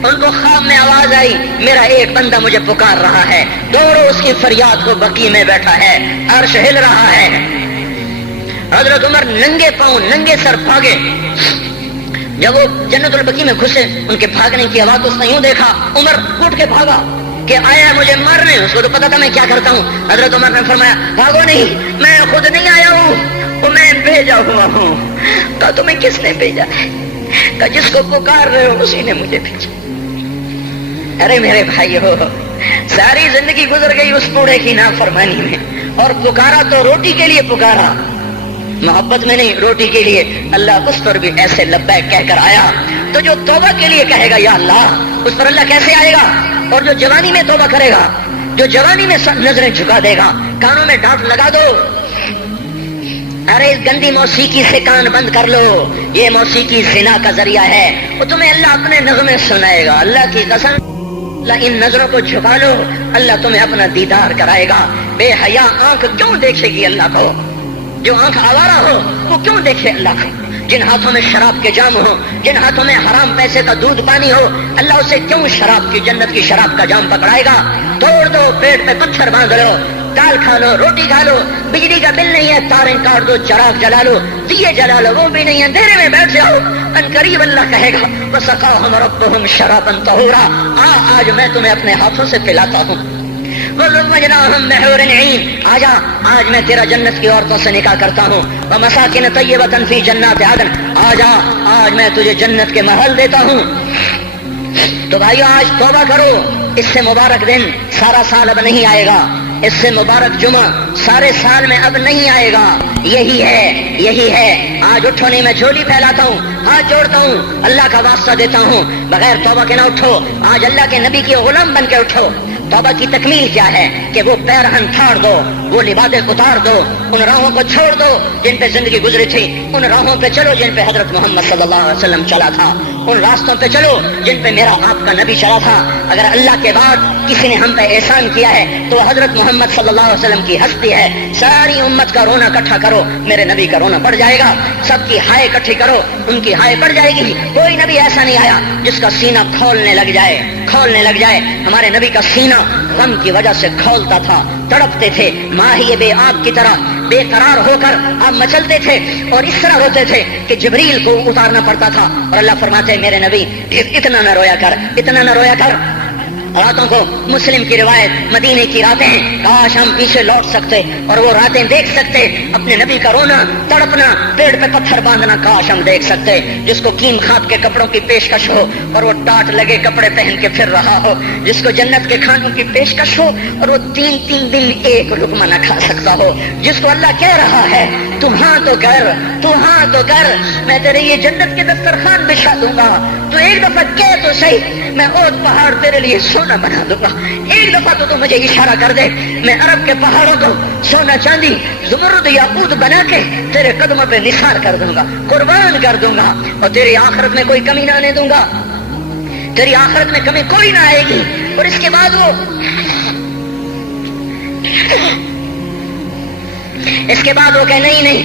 ان کو خواب میں آواز آئی, میرا ایک بندہ مجھے پکار رہا ہے, دوڑو اس کی فریاد کو, بقیع میں بیٹھا ہے, عرش ہل رہا ہے. حضرت عمر ننگے پاؤں ننگے سر بھاگے. جب وہ جنت البقیع میں گھسے, ان کے بھاگنے کی آواز اس نے یوں دیکھا, عمر اٹھ کے بھاگا کہ آیا مجھے مارنے. اس کو تو پتا تھا میں کیا کرتا ہوں. حضرت عمر نے فرمایا, بھاگو نہیں, میں خود نہیں آیا ہوں, وہ میں بھیجا ہوا ہوں. کہا تمہیں کس نے بھیجا ہے؟ کہا جس کو پکار رہے ہو اسی نے مجھے بھیجا. ارے میرے بھائی ہو, ساری زندگی گزر گئی اس بوڑھے کی نافرمانی میں, اور پکارا تو روٹی کے لیے پکارا, محبت میں نہیں, روٹی کے لیے. اللہ اس پر بھی ایسے لبیک کہہ کر آیا. تو جو توبہ کے لیے کہے گا یا اللہ, اس پر اللہ کیسے آئے گا؟ اور جو جوانی میں توبہ کرے گا, جو جوانی میں نظریں جھکا دے گا, کانوں میں ڈانٹ لگا دو, ارے اس گندی موسیقی سے کان بند کر لو, یہ موسیقی زنا کا ذریعہ ہے, وہ تمہیں اللہ اپنے نغمے سنائے گا. اللہ کی قسم, اللہ ان نظروں کو جھکا لو, اللہ تمہیں اپنا دیدار کرائے گا. بے حیا آنکھ کیوں دیکھے گی اللہ کو؟ جو آنکھ آوارہ ہو وہ کیوں دیکھے اللہ کو؟ جن ہاتھوں میں شراب کے جام ہو, جن ہاتھوں میں حرام پیسے کا دودھ پانی ہو, اللہ اسے کیوں شراب کی, جنت کی شراب کا جام پکڑائے گا؟ توڑ دو, پیٹ پہ پتھر باندھ لو, دال کھا لو, روٹی کھا لو, بجلی کا بل نہیں ہے تاریں کاٹ دو, چراغ جلا لو, دیے جلا لو, وہ بھی نہیں ہے, اندھیرے میں بیٹھ جاؤ. ان قریب اللہ کہے گا, وَسَقَاهُمْ رَبُّهُمْ شَرَابًا طَهُورًا, آج میں تمہیں اپنے ہاتھوں سے پلاتا ہوں. وَزَوَّجْنَاهُمْ بِحُورٍ عِينٍ, آج میں تیرا جنت کی عورتوں سے نکاح کرتا ہوں. وَمَسَاكِنَ طَيِّبَةً فِي جَنَّاتِ عَدْنٍ, آج میں تجھے جنت کے محل دیتا ہوں. تو بھائیو آج توبہ کرو, اس سے مبارک دن سارا سال اب نہیں آئے گا, اس سے مبارک جمعہ سارے سال میں اب نہیں آئے گا. یہی ہے. آج اٹھو نہیں, میں جھولی پھیلاتا ہوں, ہاتھ جوڑتا ہوں, اللہ کا واسطہ دیتا ہوں, بغیر توبہ کے نہ اٹھو. آج اللہ کے نبی کی غلام بن کے اٹھو. توبہ کی تکمیل کیا ہے کہ وہ پیرہن پھاڑ دو, وہ لبادیں اتار دو, ان راہوں کو چھوڑ دو جن پہ زندگی گزری تھی, ان راہوں پہ چلو جن پہ حضرت محمد صلی اللہ علیہ وسلم چلا تھا, ان راستوں پہ چلو جن پہ میرا آپ کا نبی چلا تھا. اگر اللہ کے بعد کسی نے ہم پہ احسان کیا ہے تو حضرت محمد صلی اللہ علیہ وسلم کی ہستی ہے. ساری امت کا رونا اکٹھا کرو, میرے نبی کا رونا پڑ جائے گا. سب کی ہائے اکٹھی کرو, ان کی ہائے پڑ جائے گی. کوئی نبی ایسا نہیں آیا جس کا سینہ کھولنے لگ جائے. ہمارے نبی کا سینہ غم کی وجہ سے کھولتا تھا, تڑپتے تھے, ماہی بے آب کی طرح بے قرار ہو کر آپ مچلتے تھے, اور اس طرح ہوتے تھے کہ جبریل کو اتارنا پڑتا تھا. اور اللہ فرماتے میرے نبی اتنا نہ رویا کر. راتوں کو مسلم کی روایت, مدینے کی راتیں, کاش ہم پیچھے لوٹ سکتے اور وہ راتیں دیکھ سکتے. اپنے نبی کا رونا, تڑپنا, پیڑ پہ پتھر باندھنا کاش ہم دیکھ سکتے. جس کو کیم خواب کے کپڑوں کی پیشکش ہو اور وہ ٹاٹ لگے کپڑے پہن کے پھر رہا ہو, جس کو جنت کے کھانوں کی پیشکش ہو اور وہ 3 دن ایک لقمہ نہ کھا سکتا ہو, جس کو اللہ کہہ رہا ہے تو ہاں تو کر, میں تیرے یہ جنت کے دسترخوان بچھا دوں گا, تو ایک دفعہ کہہ تو صحیح, میں اور پہاڑ تیرے لیے سونا بنا دوں گا. ایک دفعہ تو مجھے اشارہ کر دے, میں عرب کے پہاڑوں کو سونا چاندی زمرد یاقوت بنا کے تیرے قدموں پہ نثار کر دوں گا, قربان کر دوں گا, اور تیری آخرت میں کوئی کمی نہ آنے دوں گا. تیری آخرت میں کمی کوئی نہ آئے گی. اور اس کے بعد وہ کہ نہیں,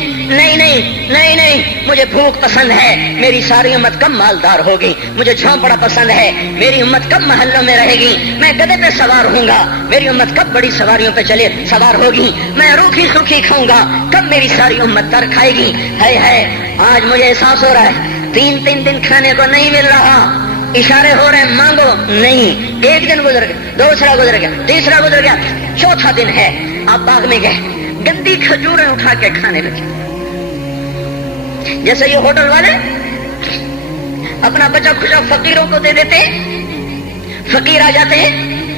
مجھے بھوک پسند ہے, میری ساری امت کم مالدار ہوگی, مجھے جھونپڑا پسند ہے, میری امت کم محلوں میں رہے گی, میں گدھے پہ سوار ہوں گا, میری امت کب بڑی سواریوں پہ سوار ہوگی, میں روکھی سوکھی کھاؤں گا, کب میری ساری امت تر کھائے گی. ہے آج مجھے احساس ہو رہا ہے 3 دن کھانے کو نہیں مل رہا, اشارے ہو رہے ہیں مانگو نہیں. ایک دن گزر گیا, دوسرا گزر گیا, تیسرا گزر گیا, چوتھا دن ہے, آپ باغ میں گئے, گندی کھجوریں اٹھا کے کھانے لگے. جیسے یہ ہوٹل والے اپنا بچا کھچا فقیروں کو دے دیتے, فقیر آ جاتے ہیں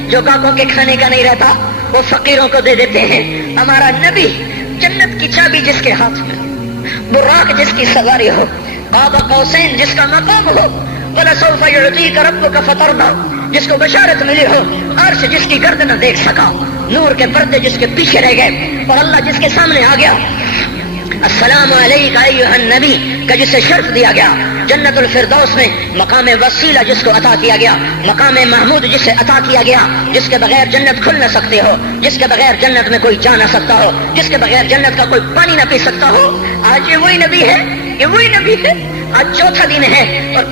جو کاکوں کے کھانے کا نہیں رہتا, وہ فقیروں کو دے دیتے ہیں. ہمارا نبی جنت کی چابی جس کے ہاتھ میں, براق جس کی سواری ہو, بابا قوسین جس کا مقام ہو, وَلَسَوْفَ يُعْطِيكَ رَبُّكَ فَتَرْضَىٰ، جس کو بشارت ملی ہو، عرش جس کی گرد نہ دیکھ سکا، نور کے پردے جس کے پیچھے رہ گئے، اور اللہ جس کے سامنے آ گیا، السلام علیکہ ایھا النبی کا جسے شرف دیا گیا، جنت الفردوس میں مقام وسیلہ جس کو عطا کیا گیا، مقام محمود جسے عطا کیا گیا، جس کے بغیر جنت کھل نہ سکتی ہو، جس کے بغیر جنت میں کوئی جا نہ سکتا ہو، جس کے بغیر جنت کا کوئی پانی نہ پی سکتا ہو، آج یہ وہی نبی ہے، یہ وہی نبی ہے۔ آج چوتھا دن ہے اور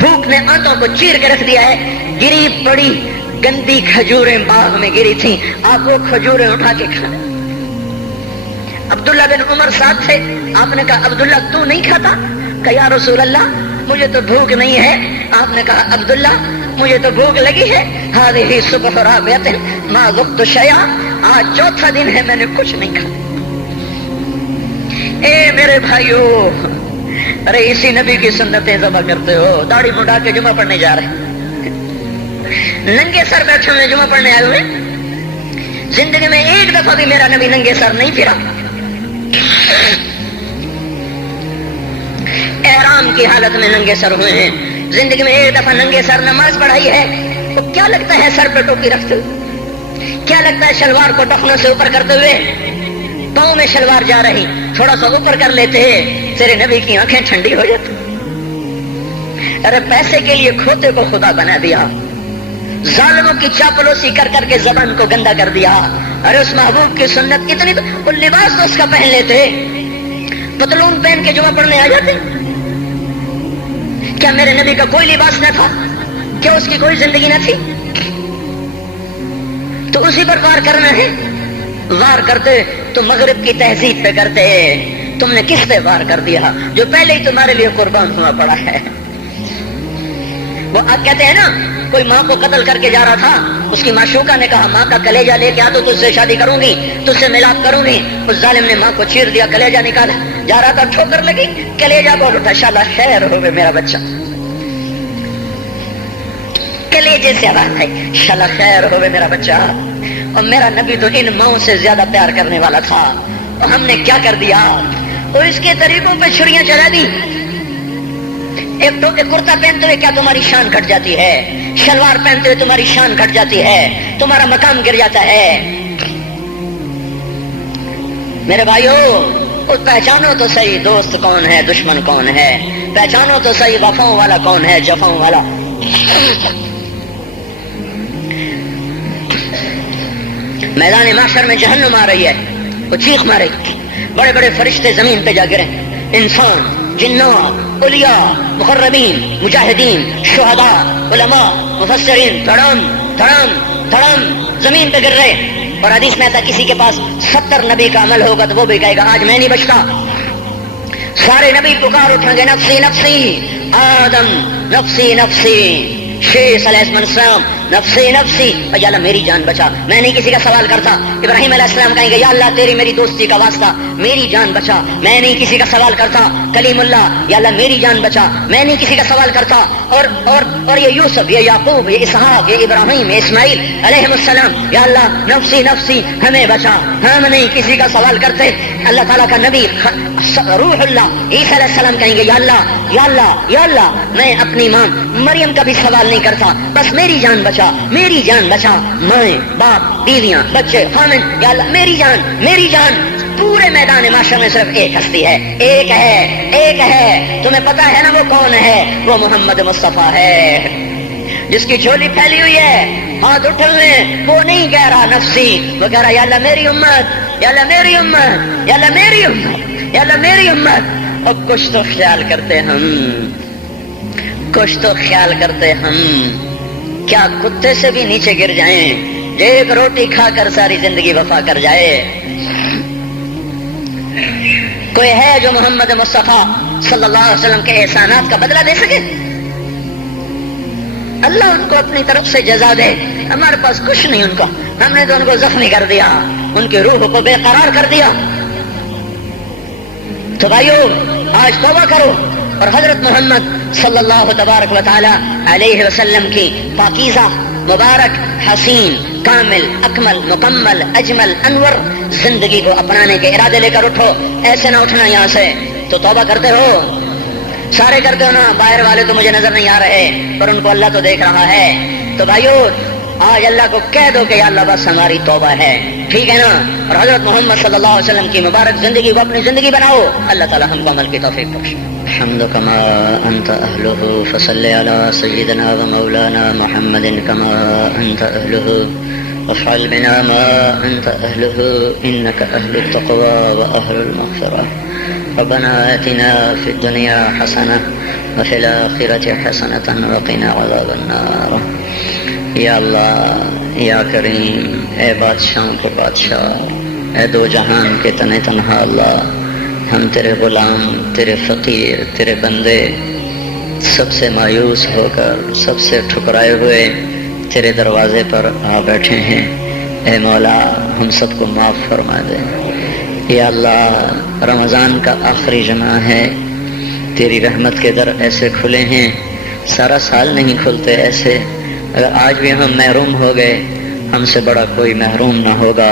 بھوک نے آنتوں کو چیر کے رکھ دیا ہے، گری پڑی گندی کھجوریں باغ میں گری تھیں، آپ وہ کھجوریں اٹھا کے کھا۔ عبداللہ بن عمر ساتھ تھے، آپ نے کہا عبداللہ تو نہیں کھاتا؟ کہ یا رسول اللہ مجھے تو بھوک نہیں ہے۔ آپ نے کہا عبداللہ مجھے تو بھوک لگی ہے، ہذہ صبح رابعۃ ما ذقت شیئا، آج چوتھا دن ہے میں نے کچھ نہیں کھایا۔ اے میرے بھائیو، ارے اسی نبی کی سنتیں ذبح کرتے ہو، داڑھی مڈا کے جمعہ پڑھنے جا رہے ہیں، ننگے سر بیٹھے ہوئے جمعہ پڑھنے آئے ہوئے، زندگی میں ایک دفعہ بھی میرا نبی ننگے سر نہیں پھرا، احرام کی حالت میں ننگے سر ہوئے ہیں، زندگی میں ایک دفعہ ننگے سر نماز پڑھائی ہے، تو کیا لگتا ہے سر پہ ٹوپی رکھتے ہوئے، کیا لگتا ہے شلوار کو ٹخنوں سے اوپر کرتے ہوئے، پاؤں میں شلوار جا رہی، تھوڑا سا اوپر کر لیتے تیرے نبی کی آنکھیں ٹھنڈی ہو جاتی۔ ارے پیسے کے لیے کھوتے کو خدا بنا دیا، ظالموں کی چاپلوسی کر کر کے زبان کو گندا کر دیا۔ ارے اس محبوب کی سنت اتنی، تو وہ لباس تو اس کا پہن لیتے، پتلون پہن کے جمعہ پڑھنے آ جاتے۔ کیا میرے نبی کا کوئی لباس نہ تھا؟ کیا اس کی کوئی زندگی نہ تھی؟ تو اسی پر وار کرنا ہے۔ وار کرتے تو مغرب کی تہذیب پہ کرتے، تم نے کس پہ وار کر دیا جو پہلے ہی تمہارے لیے قربان ہوا پڑا ہے؟ وہ آپ کہتے ہیں نا، کوئی ماں کو قتل کر کے جا رہا تھا، اس کی معشوقہ نے کہا ماں کا کلیجہ لے کے آ تو تجھ سے شادی کروں گی، تجھ سے ملاپ کروں گی۔ اس ظالم نے ماں کو چیر دیا، کلیجہ نکالا، جا رہا تھا ٹھوکر لگی، کلیجہ بول اٹھا، شالا خیر ہوئے میرا بچہ، کلیجے سے آواز ہے، شالا خیر ہوئے میرا بچہ۔ اور میرا نبی تو ان ماؤں سے زیادہ پیار کرنے والا تھا، اور ہم نے کیا کر دیا؟ اور اس کے طریقوں پہ چھریاں چلا دی۔ ایک کرتا پہنتے ہوئے کیا تمہاری شان گھٹ جاتی ہے؟ شلوار پہنتے ہوئے تمہاری شان گھٹ جاتی ہے، تمہارا مقام گر جاتا ہے۔ میرے بھائیو، پہچانو تو صحیح دوست کون ہے، دشمن کون ہے، پہچانو تو صحیح وفاؤں والا کون ہے، جفاؤں والا۔ میدان معاشر میں جہنم آ رہی ہے، وہ چیخ مارے، بڑے بڑے فرشتے زمین پہ جا گرے، انسان، جنات، اولیاء، مقربین، مجاہدین، شہداء، علماء، مفسرین، دھڑام دھڑام دھڑام زمین پہ گر رہے۔ اور حدیث میں آتا کسی کے پاس 70 نبی کا عمل ہوگا تو وہ بھی کہے گا آج میں نہیں بچتا۔ سارے نبی پکار اٹھیں گے، نفسی نفسی، آدم نفسی نفسی، شیخ علیہ السلام نفسی نفسی، یا اللہ میری جان بچا، میں نہیں کسی کا سوال کرتا۔ ابراہیم علیہ السلام کہیں گے یا اللہ تیری میری دوستی کا واسطہ میری جان بچا، میں نہیں کسی کا سوال کرتا۔ کلیم اللہ، یا اللہ میری جان بچا، میں نہیں کسی کا سوال کرتا۔ اور یہ یوسف، یہ یعقوب، یہ اسحاق، یہ ابراہیم، یہ اسماعیل علیہ السلام، یا اللہ نفسی نفسی ہمیں بچا، ہم نہیں کسی کا سوال کرتے۔ اللہ تعالیٰ کا نبی روح اللہ عیسیٰ علیہ السلام کہیں گے یا اللہ یا اللہ یا اللہ میں اپنی ماں مریم کا بھی سوال نہیں کرتا، بس میری جان بچا، میری جان بچا، مائیں باپ بیویاں بچے خامن، یا اللہ میری جان میری جان۔ پورے میدان معاشر میں صرف ایک ہستی ہے، ایک ہے، تمہیں پتا ہے نا وہ کون ہے؟ وہ محمد مصطفیٰ ہے، جس کی جھولی پھیلی ہوئی ہے، ہاتھ اٹھے ہوئے، وہ نہیں کہہ رہا نفسی، وہ کہہ رہا یا اللہ میری امت، یا اللہ میری امت، یا اللہ میری امت، یا اللہ میری امت۔ اور کچھ تو خیال کرتے ہم، کچھ تو خیال کرتے ہم، کیا کتے سے بھی نیچے گر جائیں، ایک روٹی کھا کر ساری زندگی وفا کر جائے؟ کوئی ہے جو محمد مصطفیٰ صلی اللہ علیہ وسلم کے احسانات کا بدلہ دے سکے؟ اللہ ان کو اپنی طرف سے جزا دے، ہمارے پاس کچھ نہیں ان کو، ہم نے تو ان کو زخمی کر دیا، ان کی روح کو بے قرار کر دیا۔ تو بھائیو آج توبہ کرو اور حضرت محمد صلی اللہ تبارک و تعالی علیہ وسلم کی پاکیزہ، مبارک، حسین، کامل، اکمل، مکمل، اجمل، انور زندگی کو اپنانے کے ارادے لے کر اٹھو۔ ایسے نہ اٹھنا یہاں سے، تو توبہ کرتے ہو، سارے کرتے ہو نا، باہر والے تو مجھے نظر نہیں آ رہے پر ان کو اللہ تو دیکھ رہا ہے. تو بھائیو آج اللہ کو کہہ دو کہ یا اللہ بس ہماری توبہ ہے، ٹھیک ہے نا؟ اور حضرت محمد صلی اللہ علیہ وسلم کی مبارک زندگی کو اپنی زندگی بناؤ. اللہ تعالی ہم کو عمل کی توفیق بخشے. الحمد كما انت اهله فصل على سيدنا ومولانا محمد كما انت اهله وافعل بنا ما انت اهله انك اهل التقوى واهل المغفرة. ربنا آتنا في الدنيا حسنة وفي الآخرة حسنة وقنا عذاب النار. یا اللہ یا کریم، اے بادشاہ کو بادشاہ، اے دو جہان کے تنے تنہا اللہ، ہم تیرے غلام، تیرے فقیر، تیرے بندے سب سے مایوس ہو کر، سب سے ٹھکرائے ہوئے تیرے دروازے پر آ بیٹھے ہیں. اے مولا ہم سب کو معاف فرما دے. یا اللہ رمضان کا آخری جمعہ ہے، تیری رحمت کے در ایسے کھلے ہیں، سارا سال نہیں کھلتے ایسے. اگر آج بھی ہم محروم ہو گئے، ہم سے بڑا کوئی محروم نہ ہوگا.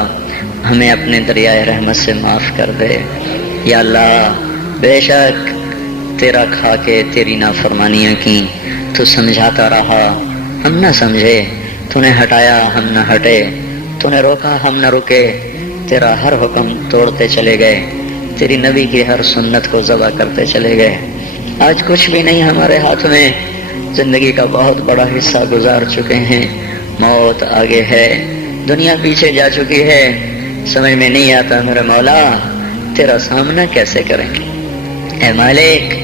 ہمیں اپنے دریائے رحمت سے معاف کر دے. یا اللہ بے شک تیرا کھا کے تیری نافرمانیاں کی، تو سمجھاتا رہا ہم نہ سمجھے، تو نے ہٹایا ہم نہ ہٹے، تو نے روکا ہم نہ رکے، تیرا ہر حکم توڑتے چلے گئے، تیری نبی کی ہر سنت کو ذبح کرتے چلے گئے. آج کچھ بھی نہیں ہمارے ہاتھ میں، زندگی کا بہت بڑا حصہ گزار چکے ہیں، موت آگے ہے، دنیا پیچھے جا چکی ہے. سمجھ میں نہیں آتا میرے مولا تیرا سامنا کیسے کریں گے. اے مالک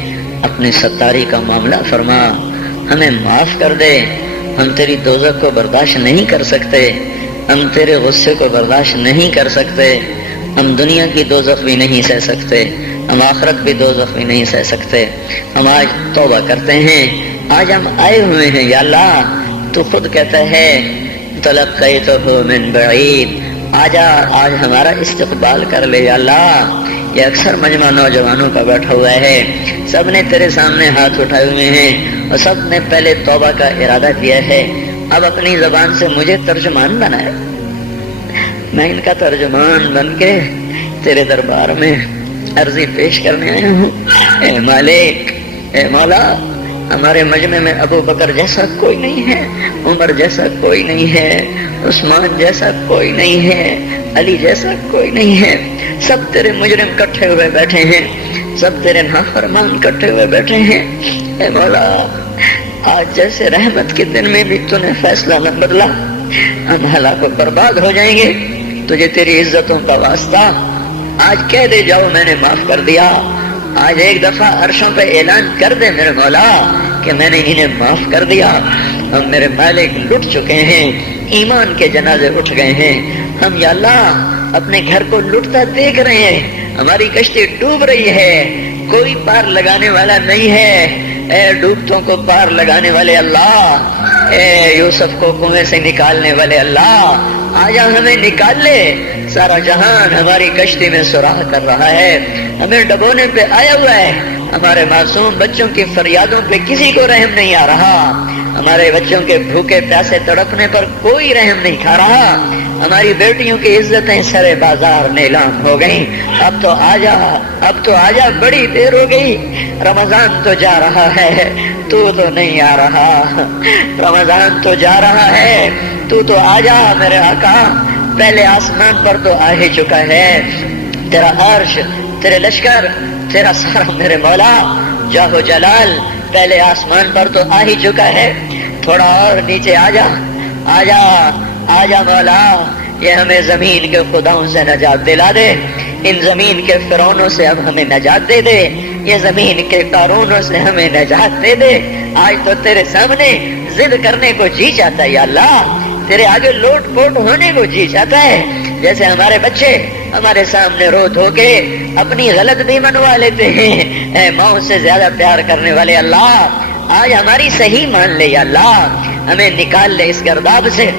اپنی ستاری کا معاملہ فرما، ہمیں معاف کر دے. ہم تیری دوزخ کو برداشت نہیں کر سکتے، ہم تیرے غصے کو برداشت نہیں کر سکتے. ہم دنیا کی دوزخ بھی نہیں سہ سکتے، ہم آخرت بھی دوزخ بھی نہیں سہ سکتے. ہم آج توبہ کرتے ہیں، آج ہم آئے ہوئے ہیں. یا اللہ تو خود کہتا ہے تلقیتہ من بعید، آجا آج ہمارا استقبال کر لے. یا اللہ یہ اکثر مجمع نوجوانوں کا بیٹھا ہوا ہے، سب نے تیرے سامنے ہاتھ اٹھائے ہوئے ہیں اور سب نے پہلے توبہ کا ارادہ کیا ہے. اب اپنی زبان سے مجھے ترجمان بنائے، میں ان کا ترجمان بن کے تیرے دربار میں عرضی پیش کرنے آیا ہوں. اے مالک اے مولا ہمارے مجمع میں ابو بکر جیسا کوئی نہیں ہے، عمر جیسا کوئی نہیں ہے، عثمان جیسا کوئی نہیں ہے، علی جیسا کوئی نہیں ہے. سب تیرے مجرم کٹھے ہوئے بیٹھے ہیں، سب تیرے نافرمان کٹھے ہوئے بیٹھے ہیں. اے مولا آج جیسے رحمت کے دن میں بھی تو نے فیصلہ نہ بدلا، ہم ہلاک و برباد ہو جائیں گے. تجھے تیری عزتوں کا واسطہ آج کہہ دے جاؤ میں نے معاف کر دیا. آج ایک دفعہ عرشوں پہ اعلان کر دے میرے مولا کہ میں نے انہیں معاف کر دیا. ہم میرے مالک لٹ چکے ہیں، ایمان کے جنازے اٹھ گئے ہیں. ہم یا اللہ اپنے گھر کو لٹتا دیکھ رہے ہیں، ہماری کشتی ڈوب رہی ہے، کوئی پار لگانے والا نہیں ہے. اے ڈوبتوں کو پار لگانے والے اللہ، اے یوسف کو کنویں سے نکالنے والے اللہ، آجا ہمیں نکال لے. سارا جہان ہماری کشتی میں سراغ کر رہا ہے، ہمیں ڈبونے پہ آیا ہوا ہے. ہمارے معصوم بچوں کی فریادوں پہ کسی کو رحم نہیں آ رہا، ہمارے بچوں کے بھوکے پیاسے تڑپنے پر کوئی رحم نہیں کھا رہا. ہماری بیٹیوں کی عزتیں سرے بازار نیلام ہو گئیں. اب تو آجا بڑی دیر ہو گئی. رمضان تو جا رہا ہے، تو نہیں آ رہا. رمضان تو جا رہا ہے، تو آجا میرے آقا. پہلے آسمان پر تو آ ہی چکا ہے، تیرا عرش، تیرے لشکر، تیرا سارا میرے مولا جاہ و جلال پہلے آسمان پر تو آ ہی چکا ہے. تھوڑا اور نیچے آجا مولا. یہ ہمیں زمین کے خداؤں سے نجات دلا دے، ان زمین کے فرعونوں سے اب ہمیں نجات دے دے، یہ زمین کے قارونوں سے ہمیں نجات دے دے. آج تو تیرے سامنے ضد کرنے کو جی چاہتا ہے یا اللہ، تیرے آگے لوٹ پوٹ ہونے کو جی چاہتا ہے. جیسے ہمارے بچے ہمارے سامنے رو دھو کے اپنی غلط بھی منوا لیتے ہیں. اے موت سے زیادہ پیار کرنے والے اللہ، آج ہماری صحیح مان لے یا اللہ. ہمیں نکال لے اس گرداب سے،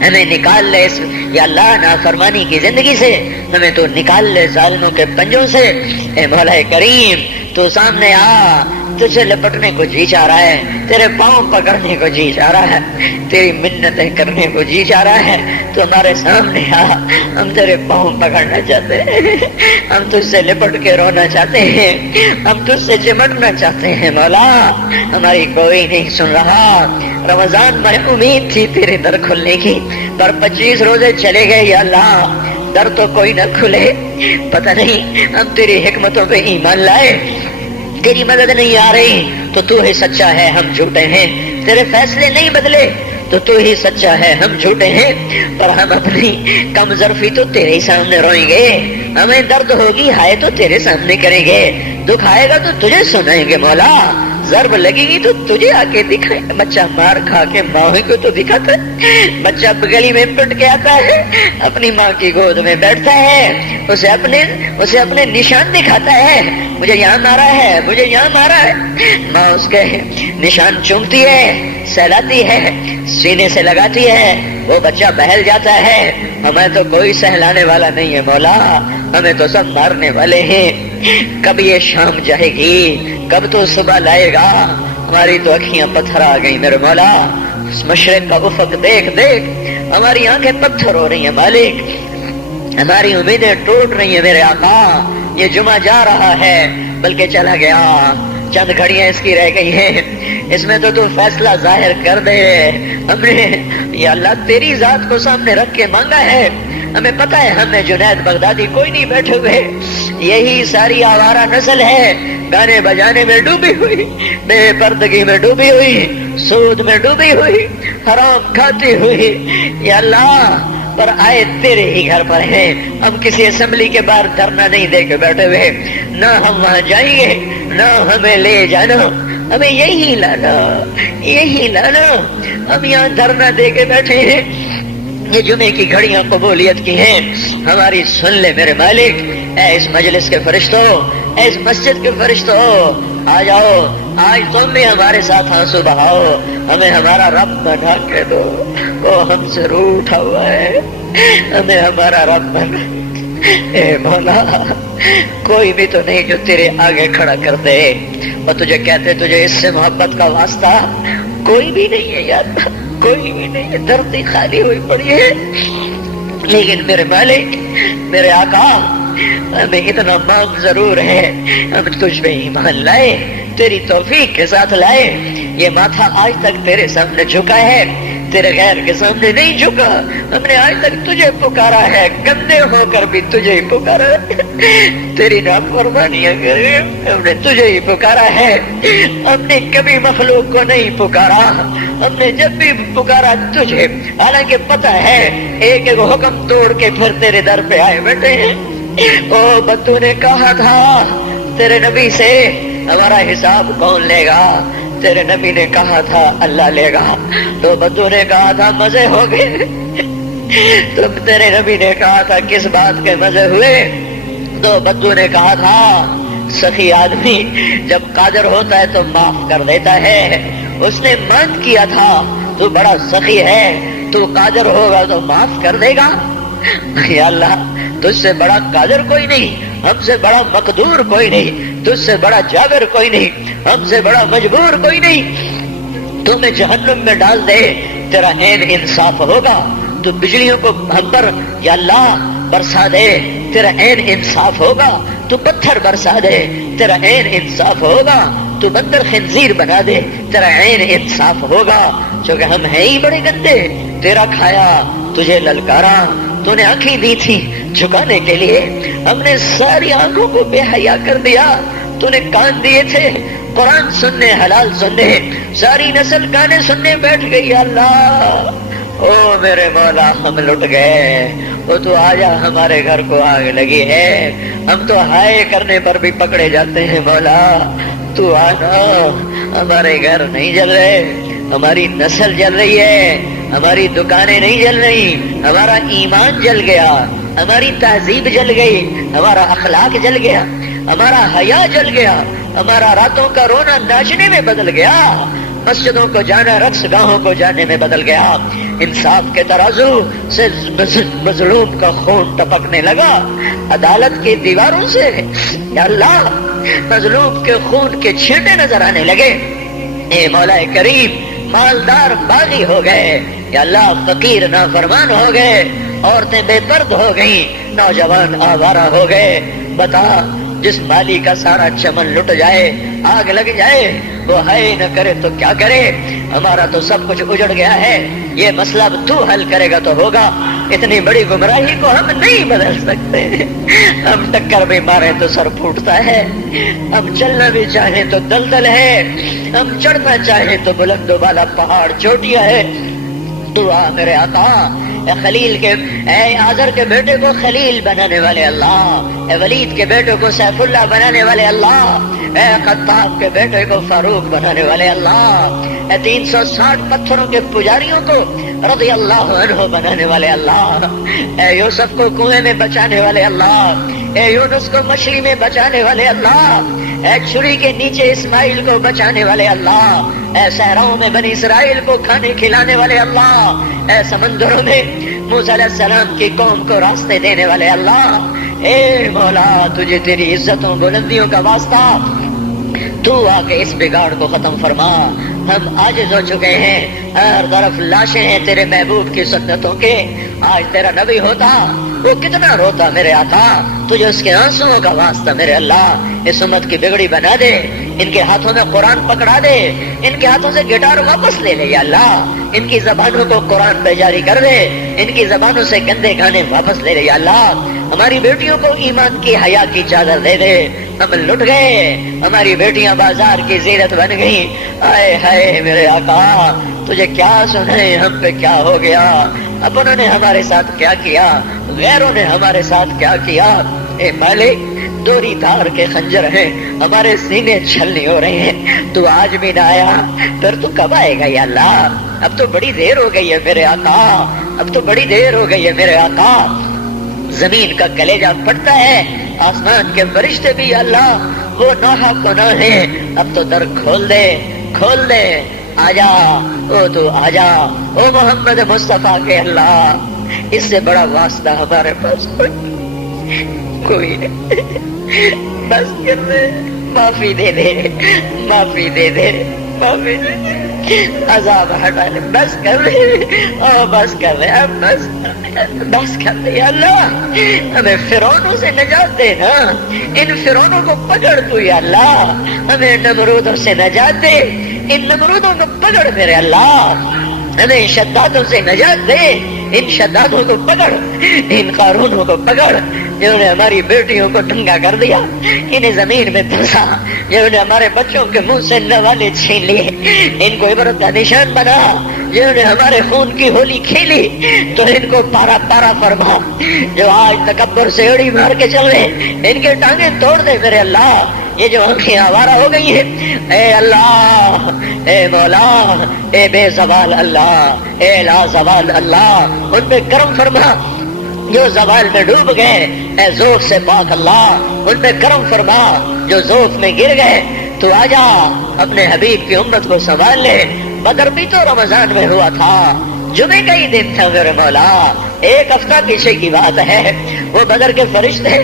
ہمیں نکال لے اس یا اللہ نافرمانی کی زندگی سے، ہمیں تو نکال لے ظالموں کے پنجوں سے. اے مولا کریم تو سامنے آ، تجھے لپٹنے کو جی چاہ رہا ہے، تیرے پاؤں پکڑنے کو جی چاہ رہا ہے، تیری منتیں کرنے کو جی چاہ رہا ہے، تو ہمارے سامنے آ، ہم تیرے پاؤں پکڑنا چاہتے ہیں، ہم تجھ سے لپٹ کے رونا چاہتے ہیں، ہم تجھ سے چمٹنا چاہتے ہیں مولا، ہماری کوئی نہیں سن رہا۔ رمضان میں امید تھی تیرے در کھلنے کی، پر 25 روزے چلے گئے یا اللہ، در تو کوئی نہ کھلے۔ پتہ نہیں ہم تیری حکمتوں پہ ایمان لائے، تیری مدد نہیں آ رہی تو تو ہی سچا ہے، ہم جھوٹے ہیں، تیرے فیصلے نہیں بدلے تو تو ہی سچا ہے، ہم جھوٹے ہیں، پر ہم اپنی کم ظرفی تو تیرے ہی سامنے روئیں گے، ہمیں درد ہوگی ہائے تو تیرے سامنے کریں گے، دکھ آئے گا تو تجھے سنائیں گے مولا، ضرب لگے گی تو تجھے آ کے دکھائے۔ بچہ مار کھا کے ماں کو تو دکھاتا ہے، بچہ گلی میں پٹ کے آتا ہے، اپنی ماں کی گود میں بیٹھتا ہے، اسے اپنے نشان دکھاتا ہے، مجھے یہاں مارا ہے، مجھے یہاں مارا ہے، ماں اس کے نشان چومتی ہے، سہلاتی ہے، سینے سے لگاتی ہے، وہ بچہ بہل جاتا ہے۔ ہمیں تو کوئی سہلانے والا نہیں ہے مولا، ہمیں تو سب مارنے والے ہیں۔ کب یہ شام جائے گی، کب تو صبح لائے گا؟ ہماری تو اکھیاں پتھر آ گئی میرے مولا، اس مشرق کا افق دیکھ دیکھ ہماری آنکھیں پتھر ہو رہی ہیں مالک، ہماری امیدیں ٹوٹ رہی ہیں میرے آقا۔ یہ جمعہ جا رہا ہے بلکہ چلا گیا، چند گھڑیاں اس کی رہ گئی ہیں، اس میں تو فیصلہ ظاہر کر دے۔ ہم نے یا اللہ تیری ذات کو سامنے رکھ کے مانگا ہے، ہمیں پتہ ہے ہم میں جنید بغدادی کوئی نہیں بیٹھے ہوئے، یہی ساری آوارہ نسل ہے، گانے بجانے میں ڈوبی ہوئی، بے پردگی میں ڈوبی ہوئی، سود میں ڈوبی ہوئی، حرام کھاتی ہوئی، یا اللہ پر آئے تیرے ہی گھر پر ہیں، ہم کسی اسمبلی کے باہر دھرنا نہیں دے کے بیٹھے ہوئے، نہ ہم وہاں جائیں گے، نہ ہمیں لے جانا، ہمیں یہی لانا، یہی لانا، ہم یہاں دھرنا دے کے بیٹھے ہیں۔ یہ جمعے کی گھڑیاں قبولیت کی ہیں، ہماری سن لے میرے مالک۔ اے اس مجلس کے فرشتوں، اے اس مسجد کے فرشتوں، آ جاؤ، آج تم بھی ہمارے ساتھ آنسو بہاؤ، ہمیں ہمارا رب بنا کے دو، وہ ہم سے روٹھا ہوا ہے، ہمیں ہمارا رب بنا۔ اے مولا، کوئی بھی تو نہیں جو تیرے آگے کھڑا کر دے اور تجھے کہتے تجھے اس سے محبت کا واسطہ، کوئی بھی نہیں ہے یار، کوئی بھی نہیں ہے، دھرتی خالی ہوئی پڑی ہے۔ لیکن میرے مالک، میرے آقا، ہمیں اتنا مانگ ضرور ہے، ہم تجھ پہ ایمان لائے، تیری توفیق کے ساتھ لائے، یہ ماتھا آج تک تیرے سامنے جھکا ہے، تیرے غیر کے سامنے نہیں جھکا، ہم نے آج تک تجھے پکارا ہے، گندے ہو کر بھی تجھے ہی پکارا ہے، تیری نافرمانیاں کرے ہم نے تجھے ہی پکارا ہے، ہم نے کبھی مخلوق کو نہیں پکارا، ہم نے جب بھی پکارا تجھے، حالانکہ پتہ ہے ایک ایک حکم توڑ کے پھر تیرے در پہ آئے بیٹھے ہیں۔ او بدو نے کہا تھا تیرے نبی سے ہمارا حساب کون لے گا، تیرے نبی نے کہا تھا اللہ لے گا، تو بدو نے کہا تھا مزے ہو گئے، تم تیرے نبی نے کہا تھا کس بات کے مزے ہوئے، تو بدو نے کہا تھا سخی آدمی جب قادر ہوتا ہے تو معاف کر دیتا ہے، اس نے مان کیا تھا تو بڑا سخی ہے، تو قادر ہوگا تو معاف کر دے گا۔ یا اللہ تجھ سے بڑا قادر کوئی نہیں، ہم سے بڑا مقدور کوئی نہیں، تجھ سے بڑا جابر کوئی نہیں، ہم سے بڑا مجبور کوئی نہیں، تمہیں جہنم میں ڈال دے تیرا عین انصاف ہوگا، تو بجلیوں کو ہم پر یا اللہ برسا دے تیرا عین انصاف ہوگا، تو پتھر برسا دے تیرا عین انصاف ہوگا، تو بندر خنزیر بنا دے تیرا عین انصاف ہوگا، چونکہ ہم ہیں ہی بڑے گندے، تیرا کھایا تجھے للکارا، تو نے آنکھیں دی تھی جھکانے کے لیے، ہم نے ساری آنکھوں کو بے حیا کر دیا، تو نے کان دیے تھے قرآن سننے حلال سننے، ساری نسل گانے سننے بیٹھ گئی، یا اللہ او میرے مولا ہم لٹ گئے، وہ تو آجا ہمارے گھر کو آگ لگی ہے، ہم تو ہائے کرنے پر بھی پکڑے جاتے ہیں، مولا تو آنا، ہمارے گھر نہیں جل رہے، ہماری نسل جل رہی ہے، ہماری دکانیں نہیں جل رہی، ہمارا ایمان جل گیا، ہماری تہذیب جل گئی، ہمارا اخلاق جل گیا، ہمارا حیا جل گیا، ہمارا راتوں کا رونا ناچنے میں بدل گیا، مسجدوں کو جانا رقص گاہوں کو جانے میں بدل گیا. انصاف کے ترازو سے مظلوم کا خون ٹپکنے لگا عدالت کی دیواروں سے. یا اللہ مظلوم کے خون کے چھینٹے نظر آنے لگے. اے مولا کریم مالدار باغی ہو گئے. یا اللہ فقیر نافرمان ہو گئے. عورتیں بے پرد ہو گئیں. نوجوان آوارہ ہو گئے. بتا جس مالی کا سارا چمن لٹ جائے آگ لگ جائے وہ ہے نہ کرے تو کیا کرے. ہمارا تو سب کچھ اجڑ گیا ہے. یہ مسئلہ اب تو حل کرے گا تو ہوگا. اتنی بڑی گمراہی کو ہم نہیں بدل سکتے. ہم ٹکر بھی مارے تو سر پھوٹتا ہے. ہم چلنا بھی چاہیں تو دلدل ہے. ہم چڑھنا چاہیں تو بلند و بالا پہاڑ چوٹیاں ہے. تو آ میرے آقا اے خلیل کے اے آزر کے بیٹے کو خلیل بنانے والے اللہ. اے ولید کے بیٹے کو سیف اللہ بنانے والے اللہ. اے خطاب کے بیٹے کو فاروق بنانے والے اللہ. اے 360 پتھروں کے پجاریوں کو رضی اللہ عنہ بنانے والے اللہ. اے یوسف کو کنویں میں بچانے والے اللہ. اے یونس کو مچھلی میں بچانے والے اللہ. اے چھری کے نیچے اسماعیل کو بچانے والے اللہ. اے صحراؤں میں بنی اسرائیل کو کھانے کھلانے والے اللہ. اے سمندروں میں موسیٰ علیہ السلام کی قوم کو راستے دینے والے اللہ. اے مولا تجھے تیری عزتوں بلندیوں کا واسطہ تو آ کے اس بگاڑ کو ختم فرما. ہم عاجز ہو چکے ہیں. ہر طرف لاشیں ہیں تیرے محبوب کی سنتوں کے. آج تیرا نبی ہوتا وہ کتنا روتا میرے آقا. تجھے اس کے آنسوؤں کا واسطہ میرے اللہ اس امت کی بگڑی بنا دے. ان کے ہاتھوں میں قرآن پکڑا دے. ان کے ہاتھوں سے گٹار واپس لے لے یا اللہ. ان کی زبانوں کو قرآن پہ جاری کر دے. ان کی زبانوں سے گندے گانے واپس لے لے یا اللہ. ہماری بیٹیوں کو ایمان کی حیا کی چادر دے دے. ہم لٹ گئے. ہماری بیٹیاں بازار کی زینت بن گئی. آئے ہائے میرے آقا تجھے کیا سنے ہم پہ کیا ہو گیا. اپنوں نے ہمارے ساتھ کیا کیا. غیروں نے ہمارے ساتھ کیا کیا. اے مالک دوری دھار کے خنجر ہیں ہمارے سینے چھلنی ہو رہے ہیں. تو آج بھی نہ آیا پھر تو کب آئے گا یا اللہ. اب تو بڑی دیر ہو گئی ہے میرے آقا. اب تو بڑی دیر ہو گئی ہے میرے آقا. زمین کا کلیجہ پھٹتا ہے. آسمان کے فرشتے بھی یا اللہ وہ نوحہ گناہ ہیں. اب تو در کھول دے کھول دے. آجا او تو آجا او محمد مصطفیٰ کے اللہ. اس سے بڑا واسطہ ہمارے پاس کوئی نہیں. بس کر دے معافی دے دے معافی دے دے معافی دے دے. عذاب ہٹا لے. بس کر دے او بس کر دے. اب بس کر دے یا اللہ. ہمیں فرعونوں سے نجات دے نا. ان فرعونوں کو پکڑ تو یا اللہ. ہمیں نمرودوں سے نجات دے. ان نمرودوں کو پکڑ میرے اللہ. ہمیں شدادوں سے نجات دے. ان شدادوں کو پکڑ. ان قارونوں کو پکڑ جنہوں نے ہماری بیٹیوں کو ٹنگا کر دیا. انہیں زمین میں دھنسا. جنہوں نے ہمارے بچوں کے منہ سے نوالے چھین لیے. ان کو عبرت کا نشان بنا. جنہوں نے ہمارے خون کی ہولی کھیلی تو ان کو پارا پارا فرما. جو آج تکبر سے اڑی مار کے چل رہے ان کے ٹانگیں توڑ دے میرے اللہ. یہ جو آنکھیں آوارہ ہو گئی ہیں اے اللہ اے مولا اے بے زوال اللہ اے لا زوال اللہ ان پہ کرم فرما. جو زوال میں ڈوب گئے اے ذوق سے پاک اللہ ان پہ کرم فرما. جو ذوق میں گر گئے تو آجا اپنے حبیب کی امت کو سنبھال لے. بدر بھی تو رمضان میں ہوا تھا. جمعے کا ہی دن تھا میرے مولا. ایک ہفتہ پیچھے کی بات ہے. وہ بدر کے فرشتے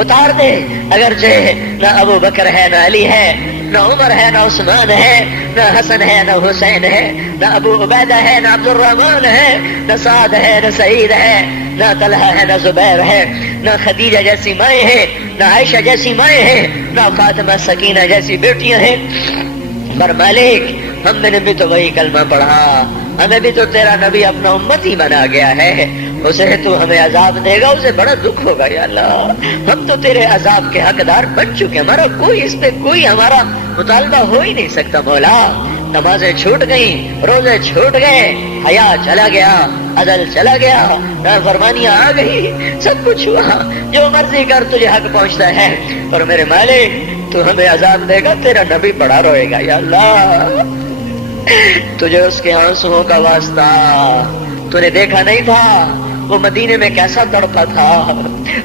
اتار دے. اگرچہ نہ ابو بکر ہے نہ علی ہے نہ عمر ہے نہ عثمان ہے نہ حسن ہے نہ حسین ہے نہ ابو عبیدہ ہے نہ عبد الرحمن ہے نہ سعد ہے نہ سعید ہے نہ طلحہ ہے نہ زبیر ہے نہ خدیجہ جیسی مائیں ہیں نہ عائشہ جیسی مائیں ہیں نہ فاطمہ سکینہ جیسی بیٹیاں ہیں. پر مالک ہم نے بھی تو وہی کلمہ پڑھا. ہمیں بھی تو تیرا نبی اپنا امتی بنا گیا ہے. اسے تو ہمیں عذاب دے گا اسے بڑا دکھ ہوگا یا اللہ. ہم تو تیرے عذاب کے حقدار بن چکے. ہمارا کوئی اس پہ کوئی ہمارا مطالبہ ہو ہی نہیں سکتا مولا. نمازیں چھوٹ گئیں روزے چھوٹ گئے حیا چلا گیا عدل چلا گیا نافرمانیاں آ گئی سب کچھ ہوا. جو مرضی کر تجھے حق پہنچتا ہے. پر میرے مالک تو ہمیں عذاب دے گا تیرا نبی بڑا روئے گا یا اللہ. تجھے اس کے آنسوؤں کا واسطہ. تو نے دیکھا نہیں تھا وہ مدینے میں کیسا تڑپا تھا.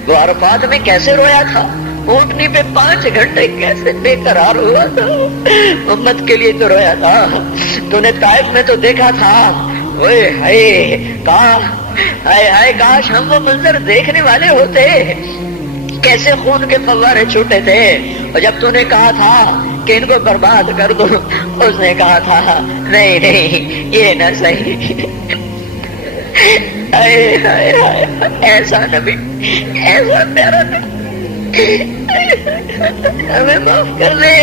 وہ عرفات میں کیسے رویا تھا. اونٹنی پہ 5 گھنٹے کیسے بے قرار ہوا تھا، امت کے لیے تو رویا تھا. تو نے طائف میں تو دیکھا تھا، اوئے ہائے کاش ہم وہ منظر دیکھنے والے ہوتے، کیسے خون کے فوارے چھوٹے تھے. اور جب تو نے کہا تھا کہ ان کو برباد کر دو، اس نے کہا تھا نہیں یہ نہ صحیح. ایسا نبی، ایسا پیارا نبی، ہمیں معاف کر دے.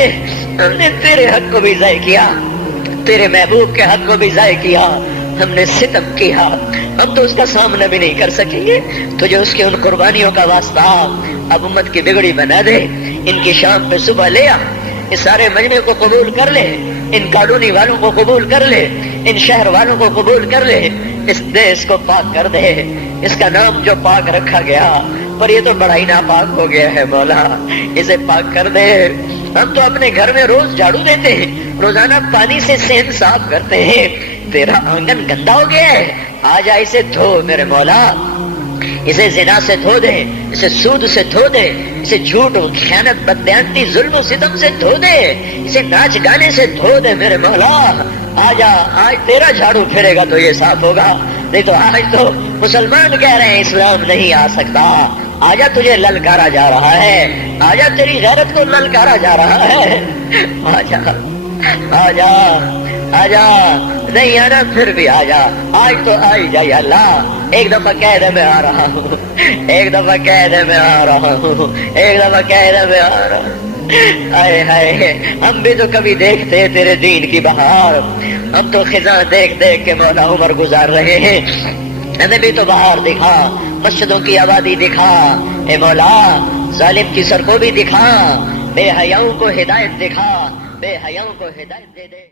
ہم نے تیرے حق کو بھی ضائع کیا، تیرے محبوب کے حق کو بھی ضائع کیا، ہم نے ستم کیا. ہم تو اس کا سامنا بھی نہیں کر سکیں گے. تجھے اس کی ان قربانیوں کا واسطہ اب امت کی بگڑی بنا دے. ان کی شام پہ صبح لے آ، اس سارے مجمع کو قبول کر لے، ان کالونی والوں کو قبول کر لے، ان شہر والوں کو قبول کر لے. اس دیس کو پاک کر دے. اس کا نام جو پاک رکھا گیا پر یہ تو بڑا ہی ناپاک ہو گیا ہے مولا، اسے پاک کر دے. ہم تو اپنے گھر میں روز جھاڑو دیتے ہیں، روزانہ پانی سے صحن صاف کرتے ہیں، تیرا آنگن گندا ہو گیا ہے. آ جا اسے دھو میرے مولا، اسے زنا سے دھو دے، اسے سود سے دھو دے، اسے جھوٹ و خیانت بددیانتی ظلم و ستم سے دھو دے، اسے ناچ گانے سے دھو دے میرے مولا. آ جا، آج تیرا جھاڑو پھرے گا تو یہ صاف ہوگا. نہیں تو آج تو مسلمان کہہ رہے ہیں اسلام نہیں آ سکتا. آجا تجھے للکارا جا رہا ہے، آجا تیری غیرت کو للکارا جا رہا ہے. آجا آجا آجا، نہیں آنا پھر بھی آجا. آج تو آئی جا یا اللہ. ایک دفعہ کہہ دے میں آ رہا ہوں، ایک دفعہ کہہ دے میں آ رہا ہوں، ایک دفعہ کہہ دے میں آ رہا ہوں. ہائے ہائے، ہم بھی تو کبھی دیکھتے تیرے دین کی بہار. ہم تو خزاں دیکھ دیکھ کے مولا عمر گزار رہے ہیں. ہمیں بھی تو بہار دکھا، مسجدوں کی آبادی دکھا. اے مولا ظالم کی سر کو بھی دکھا، بے حیاؤں کو ہدایت دکھا، بے حیاؤں کو ہدایت دے دے.